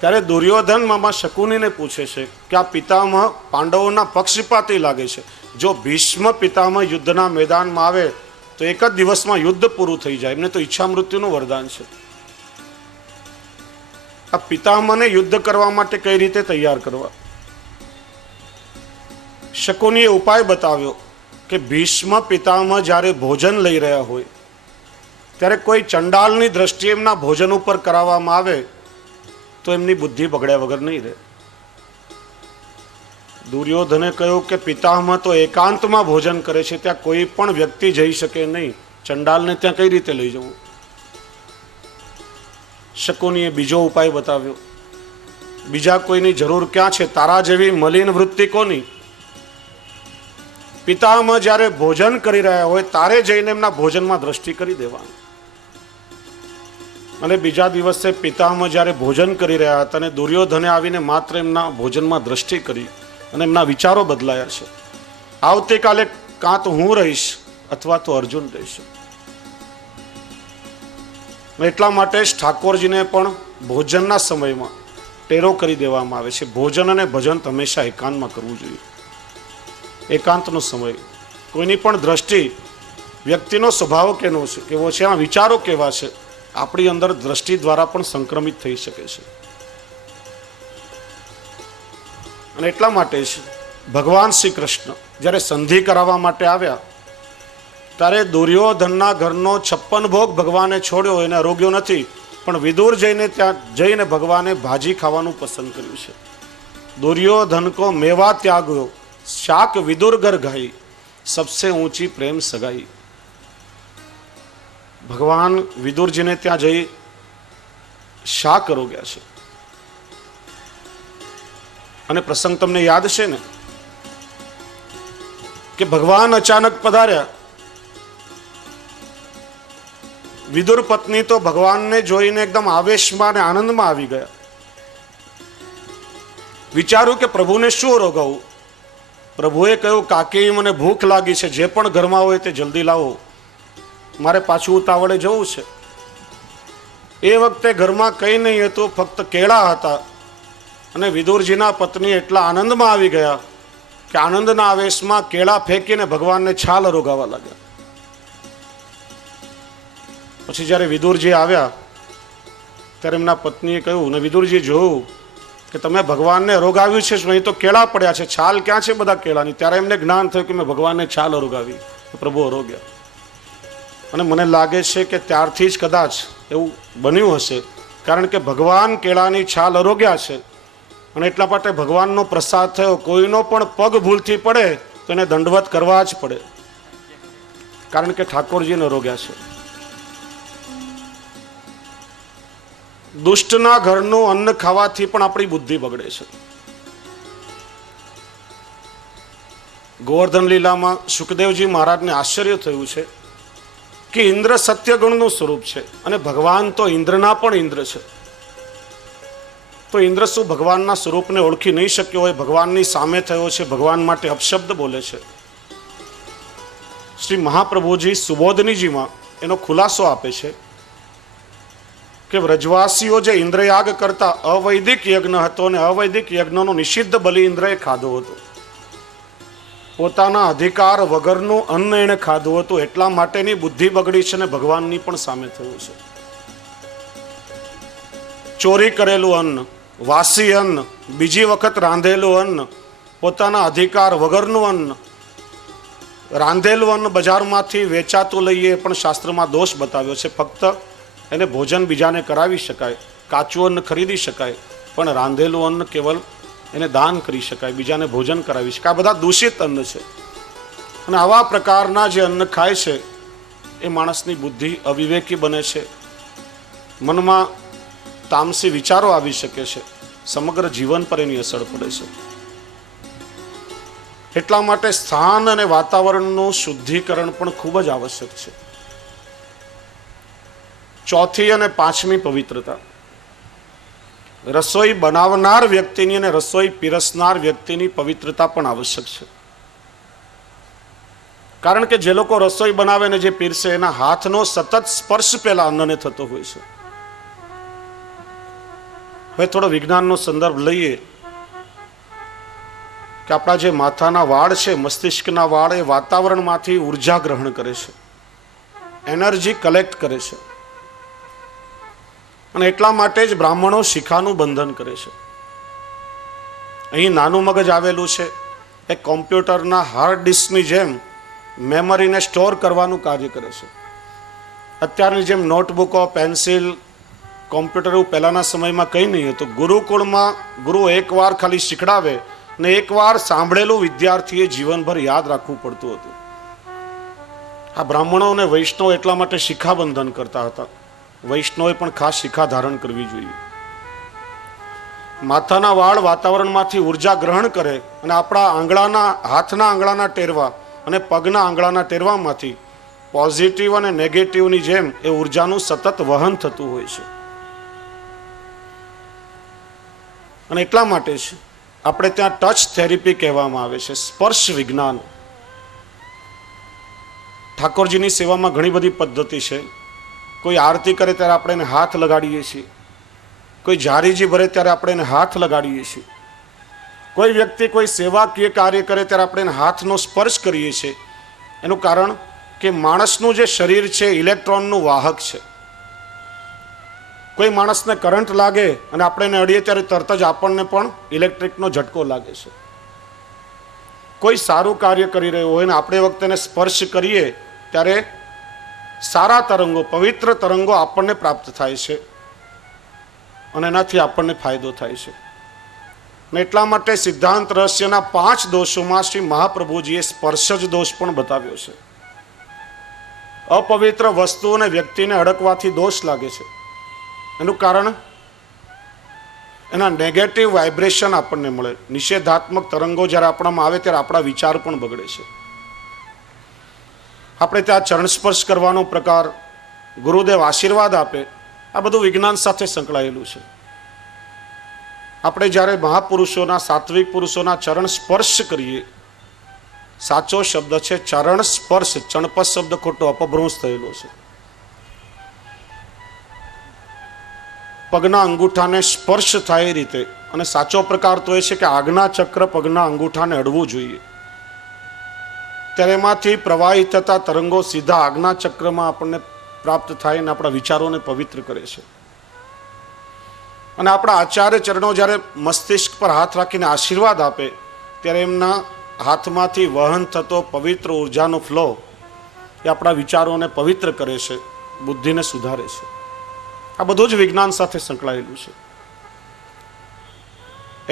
ત્યારે દુર્યોધન મામા શકુનીને પૂછે છે કે આ પિતામહ પાંડવોના પક્ષપાતી લાગે છે. જો ભીષ્મ પિતામહ યુદ્ધના મેદાનમાં આવે તો એક જ દિવસમાં યુદ્ધ પૂરું થઈ જાય, એમને તો ઈચ્છા મૃત્યુનું વરદાન છે. આ પિતામહને યુદ્ધ કરવા માટે કઈ રીતે તૈયાર કરવા? શકુનીએ ઉપાય બતાવ્યો કે ભીષ્મ પિતામહ જ્યારે ભોજન લઈ રહ્યા હોય ત્યારે કોઈ ચંડાલની દ્રષ્ટિએ એમના ભોજન ઉપર કરાવવામાં આવે તો એમની બુદ્ધિ બગડ્યા વગર નહીં રહે. દુર્યોધને કહ્યું કે પિતામહ તો એકાંતમાં ભોજન કરે છે, ત્યાં કોઈ પણ વ્યક્તિ જઈ શકે નહીં, ચંડાલને ત્યાં કઈ રીતે લઈ જવું? શકુનીએ બીજો ઉપાય બતાવ્યો. બીજા કોઈની જરૂર ક્યાં છે, તારા જેવી મલિન વૃત્તિ કોની? પિતામહ જ્યારે ભોજન કરી રહ્યા હોય તારે જઈને એમના ભોજનમાં દ્રષ્ટિ કરી દેવાની. અને બીજા દિવસે પિતામહ જ્યારે ભોજન કરી રહ્યા હતા અને દુર્યોધને આવીને માત્ર એમના ભોજનમાં દ્રષ્ટિ કરી અને એમના વિચારો બદલાયા છે. આવતીકાલે કાં તો હું રહીશ અથવા તો અર્જુન રહીશ. એટલા માટે જ ઠાકોરજીને પણ ભોજનના સમયમાં ટેરો કરી દેવામાં આવે છે. ભોજન અને ભજન હંમેશા એકાંતમાં કરવું જોઈએ. એકાંતનો સમય, કોઈની પણ દ્રષ્ટિ, વ્યક્તિનો સ્વભાવ કેવો છે, એના વિચારો કેવા છે, આપણી અંદર દ્રષ્ટિ દ્વારા પણ સંક્રમિત થઈ શકે છે. અને એટલા માટે જ ભગવાન શ્રી કૃષ્ણ જ્યારે સંધિ કરાવવા માટે આવ્યા ત્યારે દુર્યોધનના ઘરનો 56 ભોગ ભગવાને છોડ્યો, એને અરોગ્યો નથી, પણ વિદુર ત્યાં જઈને ભગવાને ભાજી ખાવાનું પસંદ કર્યું છે. दुर्योधन को मेवा त्यागो, शाक विदुर घर गाई, सबसे ऊंची प्रेम सगाई. भगवान विदुरजीने ત્યાં જઈ શાક અરોગ્યા છે. અને પ્રસંગ તમને યાદ છે ને કે ભગવાન અચાનક પધાર્યા. વિદુર પત્ની તો ભગવાનને જોઈને એકદમ આવેશમાં અને આનંદમાં આવી ગયા. વિચાર્યું કે પ્રભુને શું રોગાવું. પ્રભુએ કહ્યું, કાકી મને ભૂખ લાગી છે, જે પણ ઘરમાં હોય તે જલ્દી લાવો, મારે પાછું ઉતાવળે જવું છે. એ વખતે ઘરમાં કંઈ નહીં હતું, ફક્ત કેળા હતા. અને વિદુરજીના પત્ની એટલા આનંદમાં આવી ગયા કે આનંદના આવેશમાં કેળા ફેંકીને ભગવાનને છાલ રોગાવા લાગ્યા. પછી જ્યારે વિદુરજી આવ્યા ત્યારે એમના પત્નીએ કહ્યું, અને વિદુરજી જોયું કે તમે ભગવાનને રોગાવ્યું છે, અહીં તો કેળા પડ્યા છે, છાલ ક્યાં છે બધા કેળાની. ત્યારે એમને જ્ઞાન થયું કે મેં ભગવાનને છાલ રોગાવી, પ્રભુ રોગ્યા. અને મને લાગે છે કે ત્યારથી જ કદાચ એવું બન્યું હશે, કારણ કે ભગવાન કેળાની છાલ અરોગ્યા છે અને એટલા માટે ભગવાનનો પ્રસાદ થયો. કોઈનો પણ પગ ભૂલથી પડે તો એને દંડવત કરવા જ પડે, કારણ કે ઠાકોરજીને અરોગ્યા છે. દુષ્ટના ઘરનું અન્ન ખાવાથી પણ આપણી બુદ્ધિ બગડે છે. ગોવર્ધન લીલામાં સુખદેવજી મહારાજને આશ્ચર્ય થયું છે કે ઇન્દ્ર સત્ય ગુણનું સ્વરૂપ છે અને ભગવાન તો ઇન્દ્રના પણ ઇન્દ્ર છે. તો ઇન્દ્ર શું ભગવાનના સ્વરૂપને ઓળખી નહીં શક્યો હોય? ભગવાનની સામે થયો છે, ભગવાન માટે અપશબ્દ બોલે છે. શ્રી મહાપ્રભુજી સુબોધનીજીમાં એનો ખુલાસો આપે છે કે વ્રજવાસીઓ જે ઇન્દ્રયાગ કરતા અવૈદિક યજ્ઞ હતો અને અવૈદિક યજ્ઞનો નિષિદ્ધ બલિ ઇન્દ્રએ ખાધો હતો. પોતાના અધિકાર વગરનું અન્ન એણે ખાધું હતું, એટલા માટેની બુદ્ધિ બગડી છે અને ભગવાનની પણ સામે થયું છે. ચોરી કરેલું અન્ન, વાસી અન્ન, બીજી વખત રાંધેલું અન્ન, પોતાના અધિકાર વગરનું અન્ન, રાંધેલું અન્ન બજારમાંથી વેચાતું લઈએ પણ શાસ્ત્રમાં દોષ બતાવ્યો છે. ફક્ત એને ભોજન બીજાને કરાવી શકાય, કાચું અન્ન ખરીદી શકાય, પણ રાંધેલું અન્ન કેવલ એને દાન કરી શકાય, બીજાને ભોજન કરાવી શકાય. આ બધા દૂષિત અન્ન છે. અને આવા પ્રકારના જે અન્ન ખાય છે એ માણસની બુદ્ધિ અવિવેકી બને છે, મનમાં તામસી વિચારો આવી શકે છે, સમગ્ર જીવન પર એની અસર પડે છે. એટલા માટે સ્થાન અને વાતાવરણનું શુદ્ધિકરણ પણ ખૂબ જ આવશ્યક છે. ચોથી અને પાંચમી પવિત્રતા, રસોઈ બનાવનાર વ્યક્તિની અને રસોઈ પીરસનાર વ્યક્તિની પવિત્રતા પણ આવશ્યક છે. કારણ કે જે લોકો રસોઈ બનાવે ને જે પીરસે એના હાથનો સતત સ્પર્શ પેલા અન્નને થતો હોય છે. હવે થોડો વિજ્ઞાનનો સંદર્ભ લઈએ કે આપણા જે માથાના વાળ છે, મસ્તિષ્કના વાળ, એ વાતાવરણમાંથી ઉર્જા ગ્રહણ કરે છે, એનર્જી કલેક્ટ કરે છે. અને એટલા માટે જ બ્રાહ્મણો શિખાનું બંધન કરે છે. અહીં નાનું મગજ આવેલું છે, એ કોમ્પ્યુટરના હાર્ડ ડિસ્કની જેમ મેમરીને સ્ટોર કરવાનું કાર્ય કરે છે. અત્યારની જેમ નોટબુકો, પેન્સિલ, કોમ્પ્યુટર એવું પહેલાંના સમયમાં કંઈ નહીં હતું. ગુરુકુળમાં ગુરુ એકવાર ખાલી શીખડાવે ને એકવાર સાંભળેલું વિદ્યાર્થીએ જીવનભર યાદ રાખવું પડતું હતું. આ બ્રાહ્મણો અને વૈષ્ણવ એટલા માટે શિખાબંધન કરતા હતા. વૈષ્ણવે પણ ખાસ શિખા ધારણ કરવી જોઈએ. માથાના વાળ વાતાવરણમાંથી ઉર્જા ગ્રહણ કરે અને આપણા આંગળાના, હાથના આંગળાના ટેરવા અને પગના આંગળાના ટેરવામાંથી પોઝિટિવ અને નેગેટિવની જેમ એ ઉર્જાનું સતત વહન થતું હોય છે. અને એટલા માટે જ આપણે ત્યાં ટચ થેરેપી કહેવામાં આવે છે, સ્પર્શ વિજ્ઞાન. ઠાકોરજીની સેવામાં ઘણી બધી પદ્ધતિ છે. કોઈ આરતી કરે ત્યારે આપણે એને હાથ લગાડીએ છીએ, કોઈ જારીજી ભરે ત્યારે આપણે એને હાથ લગાડીએ છીએ, કોઈ વ્યક્તિ કોઈ સેવાકીય કાર્ય કરે ત્યારે આપણે એને હાથનો સ્પર્શ કરીએ છીએ. એનું કારણ કે માણસનું જે શરીર છે ઇલેક્ટ્રોનનું વાહક છે. કોઈ માણસને કરંટ લાગે અને આપણે એને અડીએ ત્યારે તરત જ આપણને પણ ઇલેક્ટ્રિકનો ઝટકો લાગે છે. કોઈ સારું કાર્ય કરી રહ્યું હોય ને આપણે વખતે એને સ્પર્શ કરીએ ત્યારે સારા તરંગો, પવિત્ર તરંગો આપણને પ્રાપ્ત થાય છે અને એનાથી આપણને ફાયદો થાય છે. અને એટલા માટે સિદ્ધાંત રહસ્યના 5 દોષોમાં શ્રી મહાપ્રભુજીએ સ્પર્શ જ દોષ પણ બતાવ્યો છે. અપવિત્ર વસ્તુ અને વ્યક્તિને અડકવાથી દોષ લાગે છે. એનું કારણ એના નેગેટિવ વાઇબ્રેશન આપણને મળે. નિષેધાત્મક તરંગો જ્યારે આપણામાં આવે ત્યારે આપણા વિચાર પણ બગડે છે. આપણે ત્યાં ચરણ સ્પર્શ કરવાનો પ્રકાર, ગુરુદેવ આશીર્વાદ આપે, આ બધું વિજ્ઞાન સાથે સંકળાયેલું છે. આપણે જ્યારે મહાપુરુષોના, સાત્વિક પુરુષોના ચરણ સ્પર્શ કરીએ, સાચો શબ્દ છે ચરણ સ્પર્શ, ચણપસ શબ્દ ખોટો અપભ્રંશ થયેલો છે. પગના અંગૂઠાને સ્પર્શ થાય એ રીતે, અને સાચો પ્રકાર તો એ છે કે આજ્ઞા ચક્ર પગના અંગૂઠાને અડવું જોઈએ. ત્યારે એમાંથી પ્રવાહિત થતા તરંગો સીધા આજ્ઞા ચક્રમાં આપણને પ્રાપ્ત થાય અને આપણા વિચારોને પવિત્ર કરે છે. અને આપણા આચાર્ય ચરણો જ્યારે મસ્તિષ્ક પર હાથ રાખીને આશીર્વાદ આપે ત્યારે એમના હાથમાંથી વહન થતો પવિત્ર ઉર્જાનો ફ્લો એ આપણા વિચારોને પવિત્ર કરે છે, બુદ્ધિને સુધારે છે. આ બધું જ વિજ્ઞાન સાથે સંકળાયેલું છે.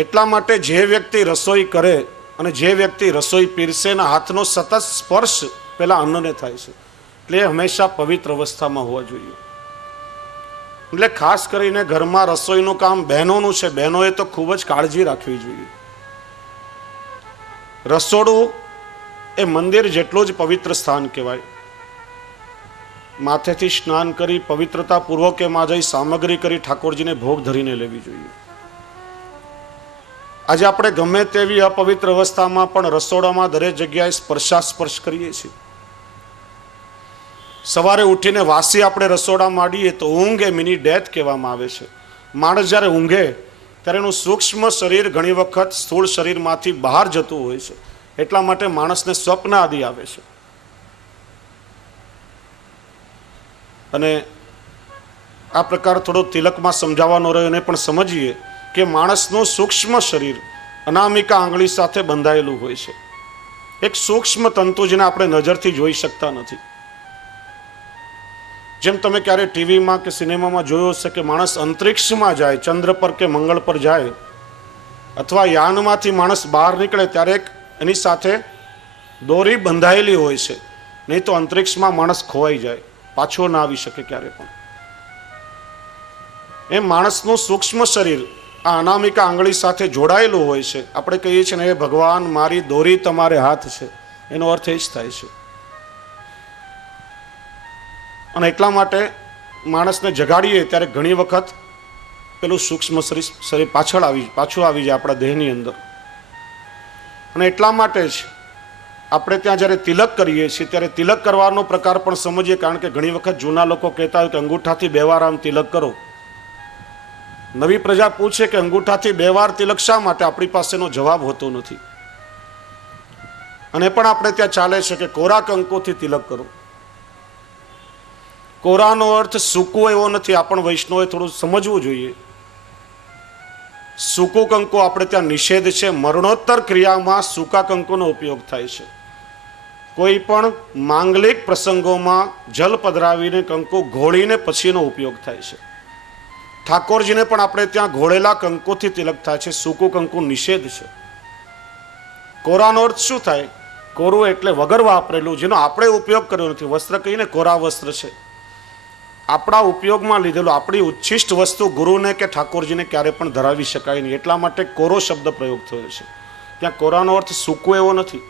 એટલા માટે જે વ્યક્તિ રસોઈ કરે અને જે વ્યક્તિ રસોઈ પીરસે એના હાથનો સતત સ્પર્શ પેલા અન્નને થાય છે, એટલે એ હંમેશા પવિત્ર અવસ્થામાં હોવા જોઈએ. એટલે ખાસ કરીને ઘરમાં રસોઈનું કામ બહેનોનું છે. બહેનોએ તો ખૂબ જ કાળજી રાખવી જોઈએ. રસોડું એ મંદિર જેટલું જ પવિત્ર સ્થાન કહેવાય. માથેથી સ્નાન કરી પવિત્રતાપૂર્વક એમાં જઈ સામગ્રી કરી ઠાકોરજીને ભોગ ધરીને લેવી જોઈએ. આજે આપણે ગમે તેવી અપવિત્ર અવસ્થામાં પણ રસોડામાં દરેક જગ્યાએ સ્પર્શ કરીએ છીએ. સવારે ઉઠીને વાસી આપણે રસોડામાં માંડીએ તો ઊંઘ એ મિની ડેથ કહેવામાં આવે છે. માણસ જ્યારે ઊંઘે ત્યારે એનું સૂક્ષ્મ શરીર ઘણી વખત સ્થૂળ શરીરમાંથી બહાર જતું હોય છે. એટલા માટે માણસને સ્વપ્ન આદિ આવે છે. અને આ પ્રકાર થોડો તિલકમાં સમજાવવાનો રહ્યો, એને પણ સમજીએ કે માણસનું સૂક્ષ્મ શરીર અનામિકા આંગળી સાથે બંધાયેલું હોય છે. એક સૂક્ષ્મ તંતુ જેને આપણે નજરથી જોઈ શકતા નથી. જેમ તમે ક્યારે ટીવીમાં કે સિનેમામાં જોયો હશે કે માણસ અંતરિક્ષમાં જાય, ચંદ્ર પર કે મંગળ પર જાય, અથવા યાનમાંથી માણસ બહાર નીકળે ત્યારે એક એની સાથે દોરી બંધાયેલી હોય છે, નહીં તો અંતરિક્ષમાં માણસ ખોવાઈ જાય, પાછો ના આવી શકે ક્યારે પણ. એમ માણસનું સૂક્ષ્મ શરીર આ અનામિકા આંગળી સાથે જોડાયેલું હોય છે. આપણે કહીએ છીએ ને, એ ભગવાન મારી દોરી તમારે હાથ છે, એનો અર્થ એ જ થાય છે. અને એટલા માટે માણસને જગાડીએ ત્યારે ઘણી વખત પેલું સૂક્ષ્મ શરીર પાછું આવી જાય આપણા દેહની અંદર. અને એટલા માટે જ આપણે ત્યાં જ્યારે તિલક કરીએ છીએ ત્યારે તિલક કરવાનો પ્રકાર પણ સમજીએ. કારણ કે ઘણી વખત જૂના લોકો કહેતા હોય કે અંગૂઠાથી 2 વાર આમ તિલક કરો. નવી પ્રજા પૂછે કે અંગૂઠાથી 2 વાર તિલક શા માટે? આપણી પાસેનો જવાબ હોતો નથી. અને પણ આપણે ત્યાં ચાલે છે કે કોરા કંકુથી તિલક કરો. કોરાનો અર્થ સૂકું એવો નથી. આપણ વૈષ્ણવે થોડું સમજવું જોઈએ. સૂકું કંકુ આપણે ત્યાં નિષેધ છે. મરણોત્તર ક્રિયામાં સૂકા કંકુનો ઉપયોગ થાય છે. કોઈ પણ માંગલિક પ્રસંગોમાં જલ પધરાવીને કંકુ ઘોળીને પછીનો ઉપયોગ થાય છે. ઠાકોરજીને પણ આપણે ત્યાં ઘોળેલા કંકુથી તિલક થાય છે. સૂકું કંકુ નિષેધ છે. કોરાનો અર્થ શું થાય? કોરું એટલે વગર વાપરેલું, જેનો આપણે ઉપયોગ કર્યો નથી. વસ્ત્ર કહીને કોરા વસ્ત્ર છે. આપણા ઉપયોગમાં લીધેલું, આપણી ઉચ્છિષ્ટ વસ્તુ ગુરુને કે ઠાકોરજીને ક્યારે પણ ધરાવી શકાય નહીં. એટલા માટે કોરો શબ્દ પ્રયોગ થયો છે. ત્યાં કોરાનો અર્થ સૂકું એવો નથી.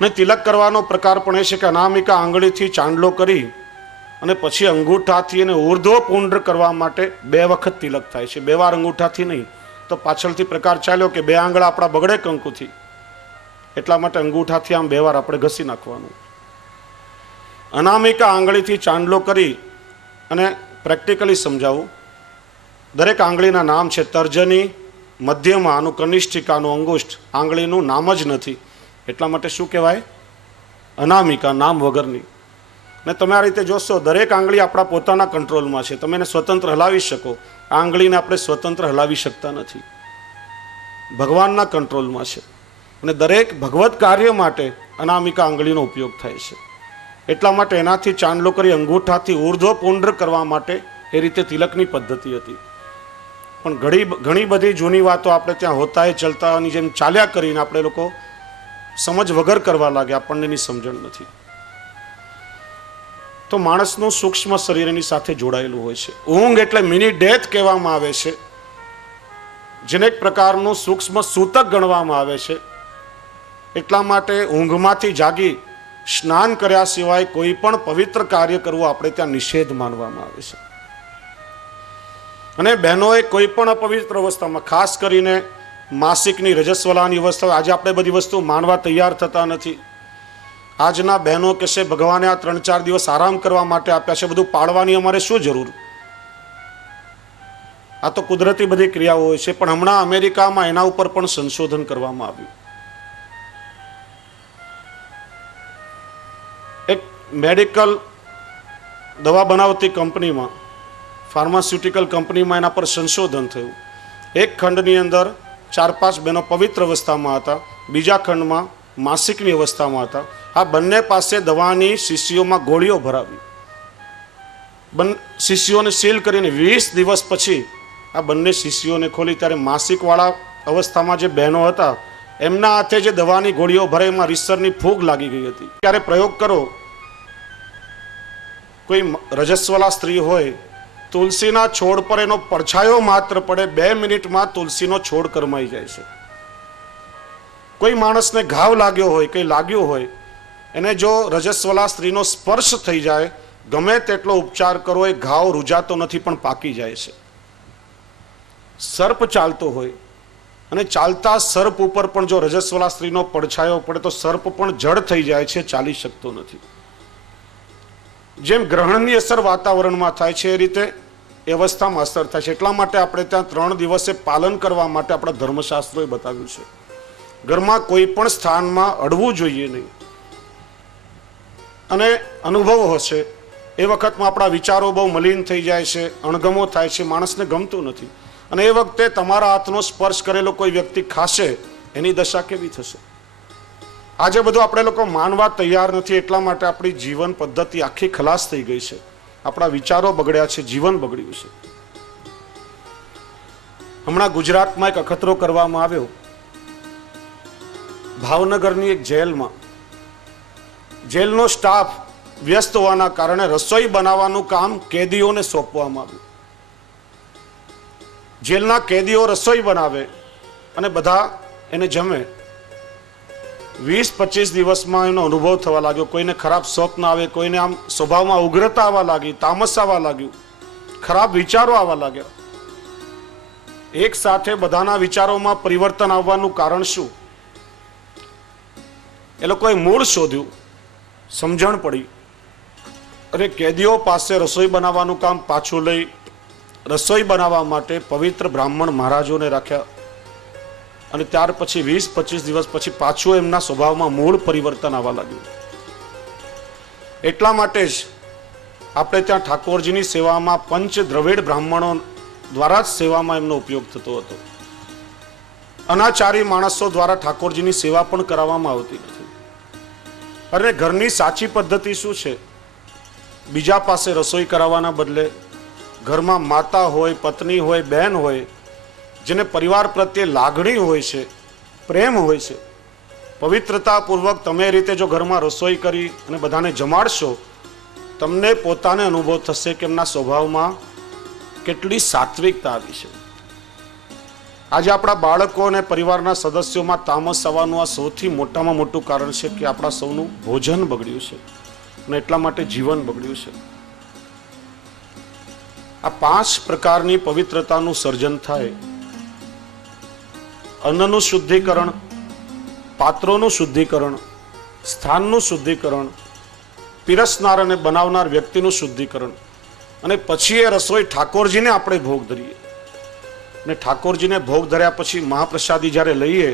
ને તિલક કરવાનો પ્રકાર પણ એ છે કે અનામિકા આંગળીથી ચાંદલો કરી અને પછી અંગૂઠાથી એને ઉર્ધ્વ પુંડ્ર કરવા માટે 2 વખત તિલક થાય છે. 2 વાર અંગૂઠાથી નહીં. તો પાછળથી પ્રકાર ચાલ્યો કે 2 આંગળા આપણા બગડે કંકુથી, એટલા માટે અંગૂઠાથી આમ 2 વાર આપણે ઘસી નાખવાનું. અનામિકા આંગળીથી ચાંદલો કરી અને પ્રેક્ટિકલી સમજાવું. દરેક આંગળીના નામ છે. તર્જની, મધ્યમાં, આનું કનિષ્ઠિકાનું અંગુષ્ઠ, આંગળીનું નામ જ નથી. એટલા માટે શું કહેવાય? અનામિકા, નામ વગરની. ને તમે આ રીતે જોશો, દરેક આંગળી આપણા પોતાના કંટ્રોલમાં છે. તમે એને સ્વતંત્ર હલાવી શકો. આ આંગળીને આપણે સ્વતંત્ર હલાવી શકતા નથી. ભગવાનના કંટ્રોલમાં છે. અને દરેક ભગવત કાર્ય માટે અનામિકા આંગળીનો ઉપયોગ થાય છે. એટલા માટે એનાથી ચાંદલો કરી અંગૂઠાથી ઉર્ધ્વ પુંડ્ર કરવા માટે એ રીતે તિલકની પદ્ધતિ હતી. પણ ઘણી બધી જૂની વાતો આપણે ત્યાં હોતાએ ચલતાની જેમ ચાલ્યા કરીને આપણે લોકો સમજ વગર કરવા લાગ્યા, આપણને એની સમજણ નથી. તો માણસનું સૂક્ષ્મ શરીર એની સાથે જોડાયેલું હોય છે. ઊંઘ એટલે મિની ડેથ કહેવામાં આવે છે, જેને એક પ્રકારનું સૂક્ષ્મ સૂતક ગણવામાં આવે છે. એટલા માટે ઊંઘમાંથી જાગી સ્નાન કર્યા સિવાય કોઈ પણ પવિત્ર કાર્ય કરવું આપણે ત્યાં નિષેધ માનવામાં આવે છે. અને બહેનોએ કોઈ પણ અપવિત્ર અવસ્થામાં, ખાસ કરીને માસિકની રજસ્વલાની અવસ્થા, આજે આપણે બધી વસ્તુ માનવા તૈયાર થતા નથી. આજના બહેનો કહેશે ભગવાને આ 3-4 દિવસ આરામ કરવા માટે આપ્યા છે, બધું પાળવાની અમારે શું જરૂર? આ તો કુદરતી બધી ક્રિયાઓ હોય છે. પણ હમણાં અમેરિકામાં એના ઉપર પણ સંશોધન કરવામાં આવ્યું. એક મેડિકલ દવા બનાવતી કંપનીમાં, ફાર્માસ્યુટિકલ કંપનીમાં એના પર સંશોધન થયું. એક ખંડની અંદર 4-5 બહેનો પવિત્ર અવસ્થામાં હતા, બીજા ખંડમાં માસિકની અવસ્થામાં હતા. આ બંને પાસે દવાની શીશીઓમાં ગોળીઓ ભરાવી, શીશીઓને સીલ કરીને 20 દિવસ પછી આ બંને શીશીઓને ખોલી, ત્યારે માસિકવાળા અવસ્થામાં જે બહેનો હતા એમના હાથે જે દવાની ગોળીઓ ભરે એમાં રીસરની ફૂગ લાગી ગઈ હતી. ત્યારે પ્રયોગ કરો, કોઈ રજસ્વલા સ્ત્રી હોય, તુલસીના છોડ પર એનો પડછાયો માત્ર પડે, 2 મિનિટમાં તુલસીનો છોડ કરમાઈ જાય છે. કોઈ માણસને ઘાવ લાગ્યો હોય, કંઈ લાગ્યું હોય, એને જો રજસ્વલા સ્ત્રીનો સ્પર્શ થઈ જાય, ગમે તેટલો ઉપચાર કરો એ ઘાવ રૂજાતો નથી પણ પાકી જાય છે. સર્પ ચાલતો હોય અને ચાલતા સર્પ ઉપર પણ જો રજસ્વલા સ્ત્રીનો પડછાયો પડે તો સર્પ પણ જડ થઈ જાય છે, ચાલી શકતો નથી. જેમ ગ્રહણની અસર વાતાવરણમાં થાય છે એ રીતે એ અવસ્થામાં અસર થાય છે. એટલા માટે આપણે ત્યાં 3 દિવસે પાલન કરવા માટે આપણા ધર્મશાસ્ત્રોએ બતાવ્યું છે. ઘરમાં કોઈ પણ સ્થાનમાં અડવું જોઈએ નહીં. અને અનુભવ હશે એ વખતમાં આપણા વિચારો બહુ મલિન થઈ જાય છે, અણગમો થાય છે, માણસને ગમતું નથી. અને એ વખતે તમારા હાથનો સ્પર્શ કરેલો કોઈ વ્યક્તિ ખાશે, એની દશા કેવી થશે? આજે બધું આપણે લોકો માનવા તૈયાર નથી. એટલા માટે આપણી જીવન પદ્ધતિ આખી ખલાસ થઈ ગઈ છે, આપણા વિચારો બગડ્યા છે, જીવન બગડ્યું છે. હમણાં ગુજરાતમાં એક અખતરો કરવામાં આવ્યો. ભાવનગરની એક જેલમાં જેલનો સ્ટાફ વ્યસ્ત હોવાના કારણે રસોઈ બનાવવાનું કામ કેદીઓને સોંપવામાં આવ્યું. જેલના કેદીઓ રસોઈ બનાવે અને બધા એને જમે. 20-25 દિવસમાં એનો અનુભવ થવા લાગ્યો. કોઈને ખરાબ સ્વપ્ન આવે, કોઈને આમ સ્વભાવમાં ઉગ્રતા આવવા લાગી, તામસ આવવા લાગ્યું, ખરાબ વિચારો આવવા લાગ્યા. એક સાથે બધાના વિચારોમાં પરિવર્તન આવવાનું કારણ શું? એ લોકોએ મૂળ શોધ્યું, સમજણ પડી. અને કેદીઓ પાસે રસોઈ બનાવવાનું કામ પાછું લઈ રસોઈ બનાવવા માટે પવિત્ર બ્રાહ્મણ મહારાજોને રાખ્યા. અને ત્યાર પછી 20-25 દિવસ પછી પાછું એમના સ્વભાવમાં મૂળ પરિવર્તન આવવા લાગ્યું. એટલા માટે જ આપણે ત્યાં ઠાકોરજીની સેવામાં પંચ દ્રવિડ બ્રાહ્મણો દ્વારા જ સેવામાં એમનો ઉપયોગ થતો હતો. અનાચારી માણસો દ્વારા ઠાકોરજીની સેવા પણ કરાવવામાં આવતી નથી. અને ઘરની સાચી પદ્ધતિ શું છે? બીજા પાસે રસોઈ કરાવવાના બદલે ઘરમાં માતા હોય, પત્ની હોય, બહેન હોય, જેને પરિવાર પ્રત્યે લાગણી હોય છે, પ્રેમ હોય છે, પવિત્રતાપૂર્વક તમે એ રીતે જો ઘરમાં રસોઈ કરી અને બધાને જમાડશો, તમને પોતાને અનુભવ થશે કે એમના સ્વભાવમાં કેટલી સાત્વિકતા આવી છે. આજે આપણા બાળકો અને પરિવારના સદસ્યોમાં તામસ આવવાનું આ સૌથી મોટામાં મોટું કારણ છે કે આપણા સૌનું ભોજન બગડ્યું છે અને એટલા માટે જીવન બગડ્યું છે. આ 5 પ્રકારની પવિત્રતાનું સર્જન થાય. અન્નનું શુદ્ધિકરણ, પાત્રોનું શુદ્ધિકરણ, સ્થાનનું શુદ્ધિકરણ, પીરસનાર અને બનાવનાર વ્યક્તિનું શુદ્ધિકરણ, અને પછી એ રસોઈ ઠાકોરજીને આપણે ભોગ ધરીએ. અને ઠાકોરજીને ભોગ ધર્યા પછી મહાપ્રસાદી જ્યારે લઈએ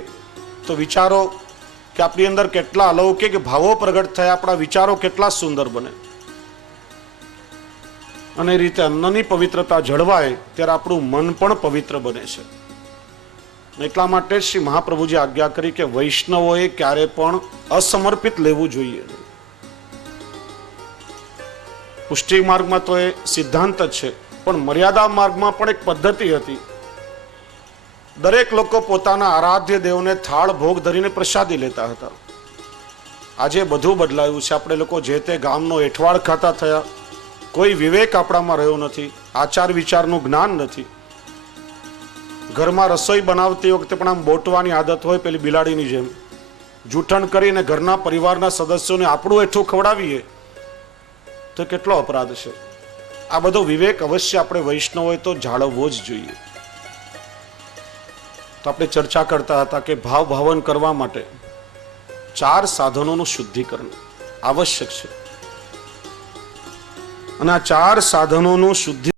તો વિચારો કે આપણી અંદર કેટલા અલૌકિક ભાવો પ્રગટ થયા, આપણા વિચારો કેટલા સુંદર બને. અને એ રીતે અન્નની પવિત્રતા જળવાય ત્યારે આપણું મન પણ પવિત્ર બને છે. એટલા માટે જ શ્રી મહાપ્રભુજી આજ્ઞા કરી કે વૈષ્ણવોએ ક્યારે પણ અસમર્પિત લેવું જોઈએ. પુષ્ટિ માર્ગમાં તો એ સિદ્ધાંત જ છે, પણ મર્યાદા માર્ગમાં પણ એક પદ્ધતિ હતી. દરેક લોકો પોતાના આરાધ્ય દેવને થાળ ભોગ ધરીને પ્રસાદી લેતા હતા. આજે બધું બદલાયું છે. આપણે લોકો જે તે ગામનો એઠવાડ ખાતા થયા. કોઈ વિવેક આપણામાં રહ્યો નથી. આચાર વિચારનું જ્ઞાન નથી. ઘરમાં રસોઈ બનાવતી વખતે પણ આમ બોટવાની આદત હોય, પેલી બિલાડીની જેમ જૂઠણ કરીને ઘરના પરિવારના સદસ્યોને આપણું એઠું ખવડાવીએ તો કેટલો અપરાધ છે. આ બધો વિવેક અવશ્ય આપણે વૈષ્ણવોએ તો જાળવવો જ જોઈએ. તો આપણે ચર્ચા કરતા હતા કે ભાવ ભાવન કરવા માટે 4 સાધનોનું શુદ્ધિકરણ આવશ્યક છે. અને આ 4 સાધનોનું શુદ્ધિ